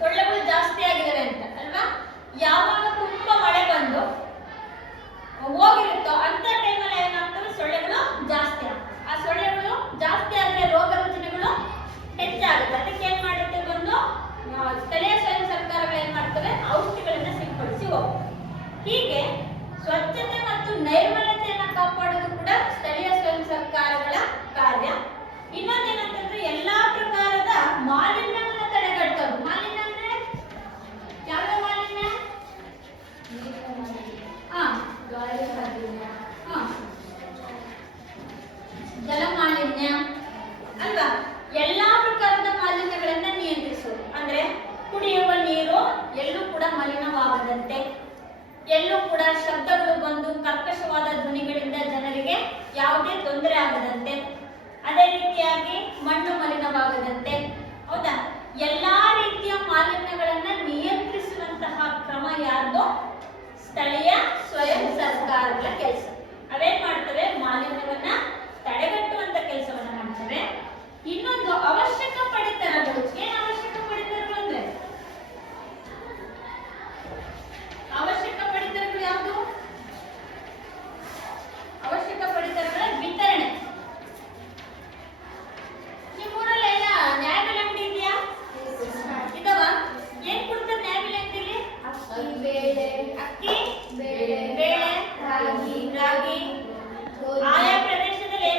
ಸೊಳ್ಳೆಗಳು ಜಾಸ್ತಿ ಆಗಿದಾವೆ ಅಂತ ಅಲ್ವಾ? ಯಾವಾಗ ತುಂಬಾ ಮಳೆ ಬಂದು ಹೋಗಿರುತ್ತೋ ಅಂತ ಟೈಮಲ್ಲಿ ಏನಾಗ್ತವೆ, ಸೊಳ್ಳೆಗಳು ಜಾಸ್ತಿ ಆಗ್ತವೆ. ಆ ಸೊಳ್ಳೆಗಳು ಜಾಸ್ತಿ ಆದ್ರೆ ರೋಗ ರುಜಿನಗಳು ಹೆಚ್ಚಾಗುತ್ತೆ. ಅದಕ್ಕೆ ಏನ್ ಮಾಡುತ್ತೆ, ಬಂದು ಸ್ಥಳೀಯ ಸ್ವಯಂ ಸರ್ಕಾರಗಳು ಏನ್ ಮಾಡ್ತವೆ, ಔಷಧಿಗಳನ್ನ ಸಿಂಪಡಿಸಿ ಹೋಗ್ತವೆ. ಹೀಗೆ ಸ್ವಚ್ಛತೆ ಮತ್ತು ನೈರ್ಮಲ್ಯತೆಯನ್ನ ಕಾಪಾಡೋದು ಕೂಡ ಸ್ಥಳೀಯ ಸ್ವಯಂ ಸರ್ಕಾರಗಳ ಕಾರ್ಯ. ಇನ್ನೊಂದೇನಂತಂದ್ರೆ ಎಲ್ಲಾ ಪ್ರಕಾರದ ಮಾಲಿನ್ಯವನ್ನು ತಡೆಗಟ್ಟೋದು. ಮಾಲಿನ್ಯ ಅಂದ್ರೆ ಯಾವ ಮಾಲಿನ್ಯ? ಜಲ ಮಾಲಿನ್ಯ ಅಲ್ವಾ? ಎಲ್ಲಾ ಪ್ರಕಾರದ ಮಾಲಿನ್ಯಗಳನ್ನ ನಿಯಂತ್ರಿಸೋದು ಅಂದ್ರೆ ಕುಡಿಯುವ ನೀರು ಎಲ್ಲೂ ಕೂಡ ಮಲಿನವಾಗದಂತೆ, ಎಲ್ಲೂ ಕೂಡ ಶಬ್ದಗಳು ಬಂದು ಕರ್ಕಶವಾದ ಧ್ವನಿಗಳಿಂದ ಜನರಿಗೆ ಯಾವುದೇ ತೊಂದರೆ ಆಗದಂತೆ, ಅದೇ ರೀತಿಯಾಗಿ ಮಣ್ಣು ಮಲಿನವಾಗದಂತೆ, ಹೌದಾ? ಎಲ್ಲಾ ರೀತಿಯ ಮಾಲಿನ್ಯಗಳನ್ನ ನಿಯಂತ್ರಿಸುವಂತಹ ಕ್ರಮ ಯಾರ್ದು? ಸ್ಥಳೀಯ ಸ್ವಯಂ ಸರ್ಕಾರಗಳ ಕೆಲಸ. ಅವೇನ್ ಮಾಡ್ತವೆ? ಮಾಲಿನ್ಯವನ್ನ ತಡೆಗಟ್ಟುವಂತ ಕೆಲಸವನ್ನ ಮಾಡ್ತವೆ. ಇನ್ನೊಂದು ಅವಶ್ಯಕ ಪಡಿತರಗಳು. ಏನ್ ಅವಶ್ಯಕ ಪಡಿತರಗಳು ಅಂದ್ರೆ? ಅವಶ್ಯಕ ಪಡಿತರಗಳು ಯಾವುದು? ಅವಶ್ಯಕ ಪಡಿತರಗಳ ವಿತರಣೆ. ನಿಮ್ಮೂರಲ್ಲೆಲ್ಲ ನ್ಯಾಯಬೆಲೆ ಅಂಗಡಿ ಇದೆಯಾ? ಇದಾವ? ಏನ್ ಕೊಡ್ತಾರೆ ನ್ಯಾಯಬೆಲೆ ಅಂಗಡಿಲಿ? ಅಕ್ಕಿ, ಬೇಳೆ, ರಾಗಿ. ಆಯಾ ಪ್ರದೇಶದಲ್ಲಿ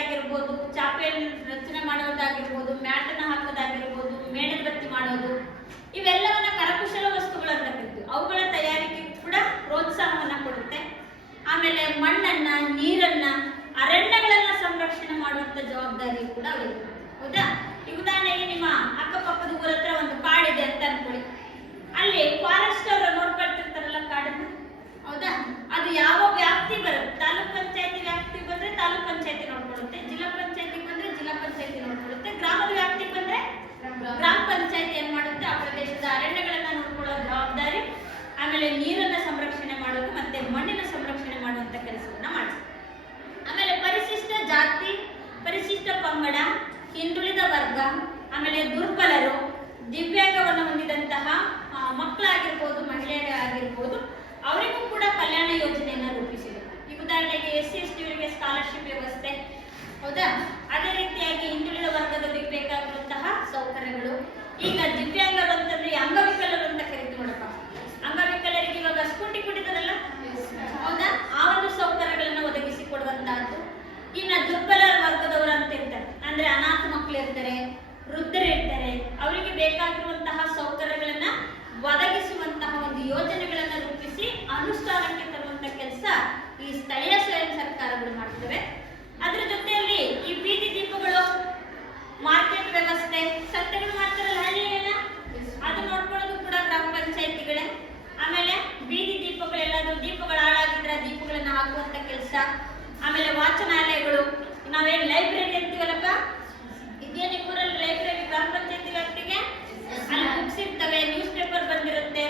ಆಗಿರ್ಬೋದು, ಚಾಪೆಯನ್ನು ರಚನೆ ಮಾಡೋದಾಗಿರ್ಬೋದು, ಮ್ಯಾಟನ್ನು ಹಾಕೋದಾಗಿರ್ಬೋದು, ಮೇಣದ ಬತ್ತಿ ಮಾಡೋದು, ಇವೆಲ್ಲವನ್ನ ಕರಕುಶಲ ವಸ್ತುಗಳು ಅಂತ ಕರಿತೀವಿ. ಅವುಗಳ ತಯಾರಿಕೆ ಕೂಡ ಪ್ರೋತ್ಸಾಹವನ್ನ ಕೊಡುತ್ತೆ. ಆಮೇಲೆ ಮಣ್ಣನ್ನ, ನೀರನ್ನ, ಅರಣ್ಯಗಳನ್ನ ಸಂರಕ್ಷಣೆ ಮಾಡುವಂತ ಜವಾಬ್ದಾರಿ ಕೂಡ ಅವರಿಗೆ. ಹೌದಾ? ಈ ಉದಾಹರಣೆಗೆ ನಿಮ್ಮ ಅಕ್ಕಪಕ್ಕದ ಊರ ಹತ್ರ ಒಂದು ಕಾಡಿದೆ ಅಂತ ಅನ್ಕೊಳ್ಳಿ. ಅಲ್ಲಿ ಫಾರೆಸ್ಟ್ ಅವರು ನೋಡ್ಕೊಳ್ತಿರ್ತಾರಲ್ಲ ಕಾಡನ್ನು, ಹೌದಾ? ಅದು ಯಾವ ವ್ಯಾಪ್ತಿ ಬರುತ್ತೆ, ತಾಲೂಕ್ ಪಂಚಾಯತಿ ವ್ಯಾಪ್ತಿ ಬಂದ್ರೆ ತಾಲೂಕ್ ಪಂಚಾಯತಿ ನೋಡ್ಕೊಳ್ಳುತ್ತೆ, ಜಿಲ್ಲಾ ಪಂಚಾಯತಿ ಬಂದ್ರೆ ಜಿಲ್ಲಾ ಪಂಚಾಯತಿ ನೋಡ್ಕೊಳ್ಳುತ್ತೆ, ಗ್ರಾಮದ ವ್ಯಾಪ್ತಿ ಬಂದ್ರೆ ಗ್ರಾಮ ಪಂಚಾಯತಿ ಏನ್ ಮಾಡುತ್ತೆ, ಆ ಪ್ರದೇಶದ ಅರಣ್ಯಗಳನ್ನ ನೋಡ್ಕೊಳ್ಳೋ ಜವಾಬ್ದಾರಿ, ಆಮೇಲೆ ನೀರನ್ನ ಸಂರಕ್ಷಣೆ ಮಾಡೋದು ಮತ್ತೆ ಮಣ್ಣಿನ ಸಂರಕ್ಷಣೆ ಮಾಡುವಂತ ಕೆಲಸವನ್ನ ಮಾಡುತ್ತೆ. ಆಮೇಲೆ ಪರಿಶಿಷ್ಟ ಜಾತಿ, ಪರಿಶಿಷ್ಟ ಪಂಗಡ, ಹಿಂದುಳಿದ ವರ್ಗ, ಆಮೇಲೆ ದುರ್ಬಲರು, ದಿವ್ಯಾಂಗವನ್ನು ಹೊಂದಿದಂತಹ ಮಕ್ಕಳಾಗಿರ್ಬೋದು, ಮಹಿಳೆಯರಾಗಿರ್ಬೋದು, ಅವರಿಗೂ ಕೂಡ ಕಲ್ಯಾಣ ಯೋಜನೆಯನ್ನು ರೂಪಿಸಿದೆ. ಈ ಉದಾಹರಣೆಗೆ SC/ST ಅವರಿಗೆ ಸ್ಕಾಲರ್ಶಿಪ್ ವ್ಯವಸ್ಥೆ, ಹೌದಾ? ಅದೇ ರೀತಿಯಾಗಿ ಹಿಂದುಳಿದ ವರ್ಗದವರಿಗೆ ಬೇಕಾಗಿರುವಂತಹ ಸೌಕರ್ಯಗಳು. ಈಗ ದಿವ್ಯಾಂಗರು ಅಂತಂದ್ರೆ ಅಂಗವಿಕಲರು ಅಂತ ಕರಿತೀವಿ ನೋಡಪ್ಪ. ಅಂಗವಿಕಲರಿಗೆ ಇವಾಗ ಸ್ಕೂಟಿ ಕೊಟ್ಟಿದ್ದಾರಲ್ಲ, ಹೌದಾ? ಆ ಒಂದು ಸೌಕರ್ಯಗಳನ್ನ ಒದಗಿಸಿ ಕೊಡುವಂತಹದ್ದು. ಇನ್ನ ದುರ್ಬಲ ವರ್ಗದವರು ಅಂತ ಇರ್ತಾರೆ, ಅಂದ್ರೆ ಅನಾಥ ಮಕ್ಕಳು ಇರ್ತಾರೆ, ವೃದ್ಧರು ಇರ್ತಾರೆ, ಅವರಿಗೆ ಬೇಕಾಗಿರುವಂತಹ ಸೌಕರ್ಯಗಳನ್ನ ಒದಗಿಸುವಂತಹ ಒಂದು ಯೋಜನೆಗಳನ್ನ ರೂಪಿಸಿ ಅನುಷ್ಠಾನಕ್ಕೆ ತರುವಂತ ಕೆಲಸ ಈ ಸ್ಥಳೀಯ ಸ್ವಯಂ ಸರ್ಕಾರಗಳು ಮಾಡ್ತವೆ. ಅದ್ರ ಜೊತೆಯಲ್ಲಿ ಈ ಬೀದಿ ದೀಪಗಳು, ಮಾರ್ಕೆಟ್ ವ್ಯವಸ್ಥೆ, ಸಂತೆಗಳು ಮಾಡ್ತಾರಲ್ಲ ಹಳ್ಳಿಯಲ್ಲ, ಅದು ನೋಡ್ಕೊಳ್ಳೋದು ಕೂಡ ಗ್ರಾಮ ಪಂಚಾಯತಿಗಳೇ. ಆಮೇಲೆ ಬೀದಿ ದೀಪಗಳೆಲ್ಲಾದ್ರೂ ದೀಪಗಳು ಹಾಳಾಗಿದ್ರೆ ದೀಪಗಳನ್ನ ಹಾಕುವಂತ ಕೆಲಸ. ಆಮೇಲೆ ವಾಚನಾಲಯಗಳು, ನಾವೇನ್ ಲೈಬ್ರರಿ ಅಂತೀವಲ್ಲಪ್ಪ, ಇದೇ ನಿಮ್ಮೂರಲ್ಲಿ ಲೈಬ್ರರಿ ಗ್ರಾಮ ಪಂಚಾಯತಿ ವ್ಯಾಪ್ತಿಗೆ ಅಲ್ಲಿ ಬುಕ್ಸ್ ಇರ್ತವೆ, ನ್ಯೂಸ್ ಪೇಪರ್ ಬಂದಿರುತ್ತೆ.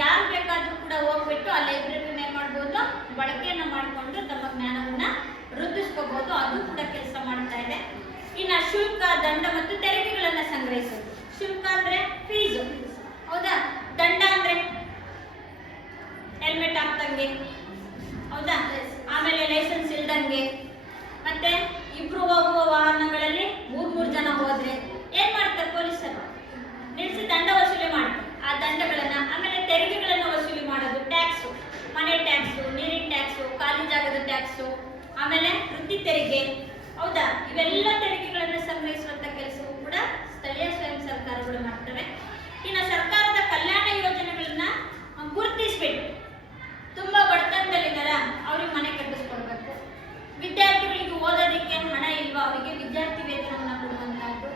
ಯಾರು ಬೇಕಾದ್ರೂ ಕೂಡ ಹೋಗ್ಬಿಟ್ಟು ಆ ಲೈಬ್ರರಿನ ಏನ್ ಮಾಡ್ಬೋದು, ಬಳಕೆಯನ್ನ ಮಾಡಿಕೊಂಡು ತಮ್ಮ ಜ್ಞಾನವನ್ನ ವೃದ್ಧಿಸ್ಕೋಬಹುದು. ಅದು ಕೂಡ ಕೆಲಸ ಮಾಡ್ತಾ ಇದೆ. ಇನ್ನ ಶುಲ್ಕ, ದಂಡ ಮತ್ತು ತೆರಿಗೆಗಳನ್ನ ಸಂಗ್ರಹಿಸೋದು. ಶುಲ್ಕ ಅಂದ್ರೆ ಫೀಸು, ಹೌದಾ? ದಂಡ ಅಂದ್ರೆ ಹೆಲ್ಮೆಟ್ ಹಾಕ್ದಂಗೆ, ಹೌದಾ? ಆಮೇಲೆ ಲೈಸೆನ್ಸ್ ಇಲ್ದಂಗೆ, ಮತ್ತೆ ಇಬ್ರು ಹೋಗುವ ವಾಹನಗಳಲ್ಲಿ ಮೂರ್ ಜನ ಹೋದ್ರೆ ಏನ್ ಮಾಡ್ತಾರೆ ಪೊಲೀಸರು? ನಿಲ್ಲಿಸಿ ದಂಡ ವಸೂಲಿ ಮಾಡ್ತಾರೆ. ಆ ದಂಡಗಳನ್ನ, ಆಮೇಲೆ ತೆರಿಗೆಗಳನ್ನ ವಸೂಲಿ ಮಾಡೋದು, ಟ್ಯಾಕ್ಸು, ಮನೆ ಟ್ಯಾಕ್ಸು, ನೀರಿನ ಟ್ಯಾಕ್ಸು, ಖಾಲಿ ಜಾಗದ ಟ್ಯಾಕ್ಸು, ಆಮೇಲೆ ವೃತ್ತಿ ತೆರಿಗೆ, ಹೌದಾ? ಇವೆಲ್ಲ ತೆರಿಗೆಗಳನ್ನ ಸಂಗ್ರಹಿಸುವಂತ ಕೆಲಸವೂ ಕೂಡ ಸ್ಥಳೀಯ ಸ್ವಯಂ ಸರ್ಕಾರಗಳು ಮಾಡ್ತವೆ. ಇನ್ನು ಸರ್ಕಾರದ ಕಲ್ಯಾಣ ಯೋಜನೆಗಳನ್ನ ಗುರುತಿಸ್ಬಿಟ್ಟು, ತುಂಬಾ ಬಡತನದಲ್ಲಿದ್ದಾರ ಅವ್ರಿಗೆ ಮನೆ ಕಟ್ಟಿಸ್ಕೊಡ್ಬೇಕು, ವಿದ್ಯಾರ್ಥಿಗಳಿಗೆ ಓದೋದಕ್ಕೆ ಹಣ ಇಲ್ವಾ ಅವರಿಗೆ ವಿದ್ಯಾರ್ಥಿ ವೇತನವನ್ನ ಕೊಡುವಂತಹದ್ದು.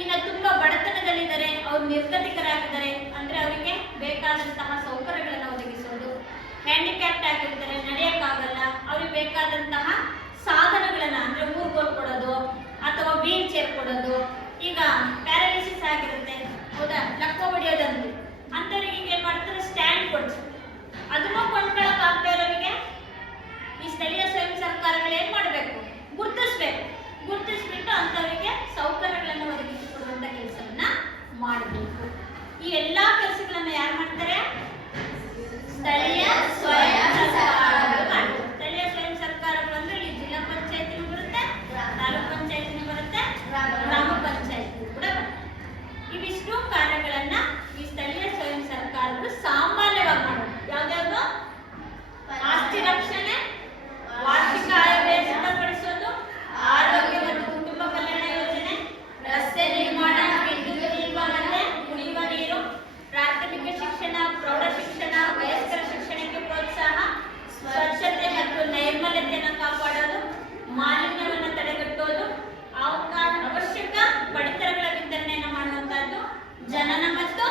ಇನ್ನು ತುಂಬಾ ಬಡತನದಲ್ಲಿದ್ದಾರೆ, ಅವ್ರು ನಿರ್ಗತಿಕರಾಗಿದ್ದಾರೆ ಅಂದ್ರೆ ಅವರಿಗೆ ಬೇಕಾದಂತಹ ಸೌಕರ್ಯಗಳನ್ನ ಒದಗಿಸೋದು. ಹ್ಯಾಂಡಿಕ್ಯಾಪ್ಟ್ ಆಗಿರ್ತಾರೆ, ನಡೆಯಕ್ಕಾಗಲ್ಲ, ಅವ್ರಿಗೆ ಬೇಕಾದಂತಹ ಸಾಧನಗಳನ್ನ ಅಂದ್ರೆ ಮೂರ್ಗೋಲ್ ಕೊಡೋದು ಅಥವಾ ವೀಲ್ ಚೇರ್ ಕೊಡೋದು. ಈಗ ಪ್ಯಾರಾಲಿಸಿಸ್ ಆಗಿರುತ್ತೆ, ಹೌದಾ? ಲಕ್ಕ ಹೊಡೆಯೋದಂತೆ ಅಂತವ್ರಿಗೆ ಏನ್ ಮಾಡ್ತಾರೆ, ಸ್ಟ್ಯಾಂಡ್ ಕೊಡ್ತಾರೆ. ಅದನ್ನು ಕೊಂಡ್ಕೊಳಕ್ ಆಗ್ತಾ ಇರೋರಿಗೆ ಈ ಸ್ಥಳೀಯ ಸ್ವಯಂ ಸರ್ಕಾರಗಳು ಏನ್ ಮಾಡ್ಬೇಕು, ಗುರುತಿಸ್ಬೇಕು. ಗುರುತಿಸ್ಬಿಟ್ಟು ಅಂತವರಿಗೆ ಸೌಕರ್ಯಗಳನ್ನು ಒದಗಿಸಿಕೊಡುವಂತ ಕೆಲಸವನ್ನ ಮಾಡಬೇಕು. ಈ ಎಲ್ಲಾ ಕೆಲಸಗಳನ್ನ ಯಾರು ಮಾಡ್ತಾರೆ? ಸ್ಥಳೀಯ ಸ್ವಯಂ ಸರ್ಕಾರಗಳು ಮಾಡ್ತಾರೆ. ಸ್ಥಳೀಯ ಸ್ವಯಂ ಸರ್ಕಾರಗಳು ಅಂದ್ರೆ ಇಲ್ಲಿ ಜಿಲ್ಲಾ ಪಂಚಾಯತಿನೂ ಬರುತ್ತೆ, ತಾಲೂಕ್ ಪಂಚಾಯತಿನೂ ಬರುತ್ತೆ, ಗ್ರಾಮ ಪಂಚಾಯತಿ ಕೂಡ ಬರುತ್ತೆ. ಇವಿಷ್ಟು ಕಾರ್ಯಗಳನ್ನ ಈ ಸ್ಥಳೀಯ ಸ್ವಯಂ ಸರ್ಕಾರಗಳು ಸಾಮಾನ್ಯವಾಗಿ ಮಾಡೋದು. ಯಾವ್ದಾದ್ರು ಆಸ್ತಿ ರಕ್ಷಣೆ, ವಾರ್ಷಿಕ ಆಯವ್ಯಯ ಸಿದ್ಧಪಡಿಸೋದು, ಆರೋಗ್ಯ ಮತ್ತು ಕುಟುಂಬ ಕಲ್ಯಾಣ ಯೋಜನೆ, ರಸ್ತೆ ನಿರ್ಮಾಣ, ವಿದ್ಯುತ್ ದೀಪ ಮತ್ತೆ ಕುಡಿಯುವ ನೀರು, ಪ್ರಾಥಮಿಕ ಶಿಕ್ಷಣ, ಪ್ರೌಢ ಶಿಕ್ಷಣ, ವಯಸ್ಕರ ಶಿಕ್ಷಣಕ್ಕೆ ಪ್ರೋತ್ಸಾಹ, ಸ್ವಚ್ಛತೆ ಮತ್ತು ನೈರ್ಮಲ್ಯತೆಯನ್ನು ಕಾಪಾಡೋದು, ಮಾಲಿನ್ಯವನ್ನು ತಡೆಗಟ್ಟೋದು, ಅವಶ್ಯಕ ಪಡಿತರಗಳ ವಿತರಣೆಯನ್ನು ಮಾಡುವಂತಹದ್ದು, ಜನನ ಮತ್ತು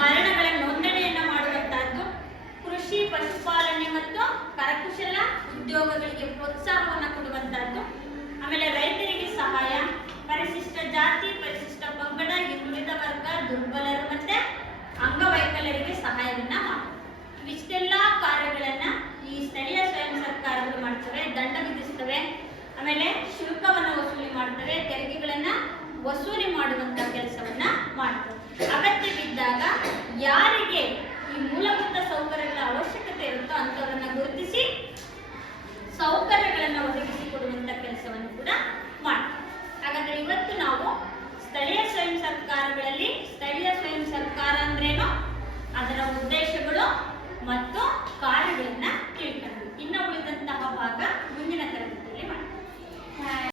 ಮರಣಗಳ ನೋಂದಣಿಯನ್ನು ಮಾಡುವಂತಹದ್ದು, ಕೃಷಿ, ಪಶುಪಾಲನೆ ಮತ್ತು ಕರಕುಶಲ ಉದ್ಯೋಗಗಳಿಗೆ ಪ್ರೋತ್ಸಾಹವನ್ನು ಕೊಡುವಂತಹದ್ದು, ಆಮೇಲೆ ರೈತರಿಗೆ ಸಹಾಯ, ಪರಿಶಿಷ್ಟ ಜಾತಿ, ಪರಿಶಿಷ್ಟ ಪಂಗಡ, ಹಿಂದುಳಿದ ವರ್ಗ, ದುರ್ಬಲರು ಮತ್ತೆ ಅಂಗವೈಕಲ್ಯರಿಗೆ ಸಹಾಯವನ್ನ ಮಾಡುವುದು. ಇಷ್ಟೆಲ್ಲಾ ಕಾರ್ಯಗಳನ್ನ ಈ ಸ್ಥಳೀಯ ಸ್ವಯಂ ಸರ್ಕಾರಗಳು ಮಾಡ್ತವೆ. ದಂಡ ವಿಧಿಸ್ತವೆ, ಆಮೇಲೆ ಶುಲ್ಕವನ್ನು ವಸೂಲಿ ಮಾಡ್ತವೆ, ತೆರಿಗೆಗಳನ್ನ ವಸೂಲಿ ಮಾಡುವಂತ ಕೆಲಸವನ್ನ ಮಾಡ್ತವೆ. ಅಗತ್ಯವಿದ್ದಾಗ ಯಾರಿಗೆ ಈ ಮೂಲಭೂತ ಸೌಕರ್ಯಗಳ ಅವಶ್ಯಕತೆ ಇರುತ್ತೋ ಅಂತವರನ್ನ ಗುರುತಿಸಿ ಸೌಕರ್ಯಗಳನ್ನು ಒದಗಿಸಿಕೊಡುವಂತ ಕೆಲಸವನ್ನು ಕೂಡ ಮಾಡ್ತಾರೆ. ಹಾಗಾದ್ರೆ ಇವತ್ತು ನಾವು ಸ್ಥಳೀಯ ಸ್ವಯಂ ಸರ್ಕಾರಗಳಲ್ಲಿ ಸ್ಥಳೀಯ ಸ್ವಯಂ ಸರ್ಕಾರ ಅಂದ್ರೇನು, ಅದರ ಉದ್ದೇಶಗಳು ಮತ್ತು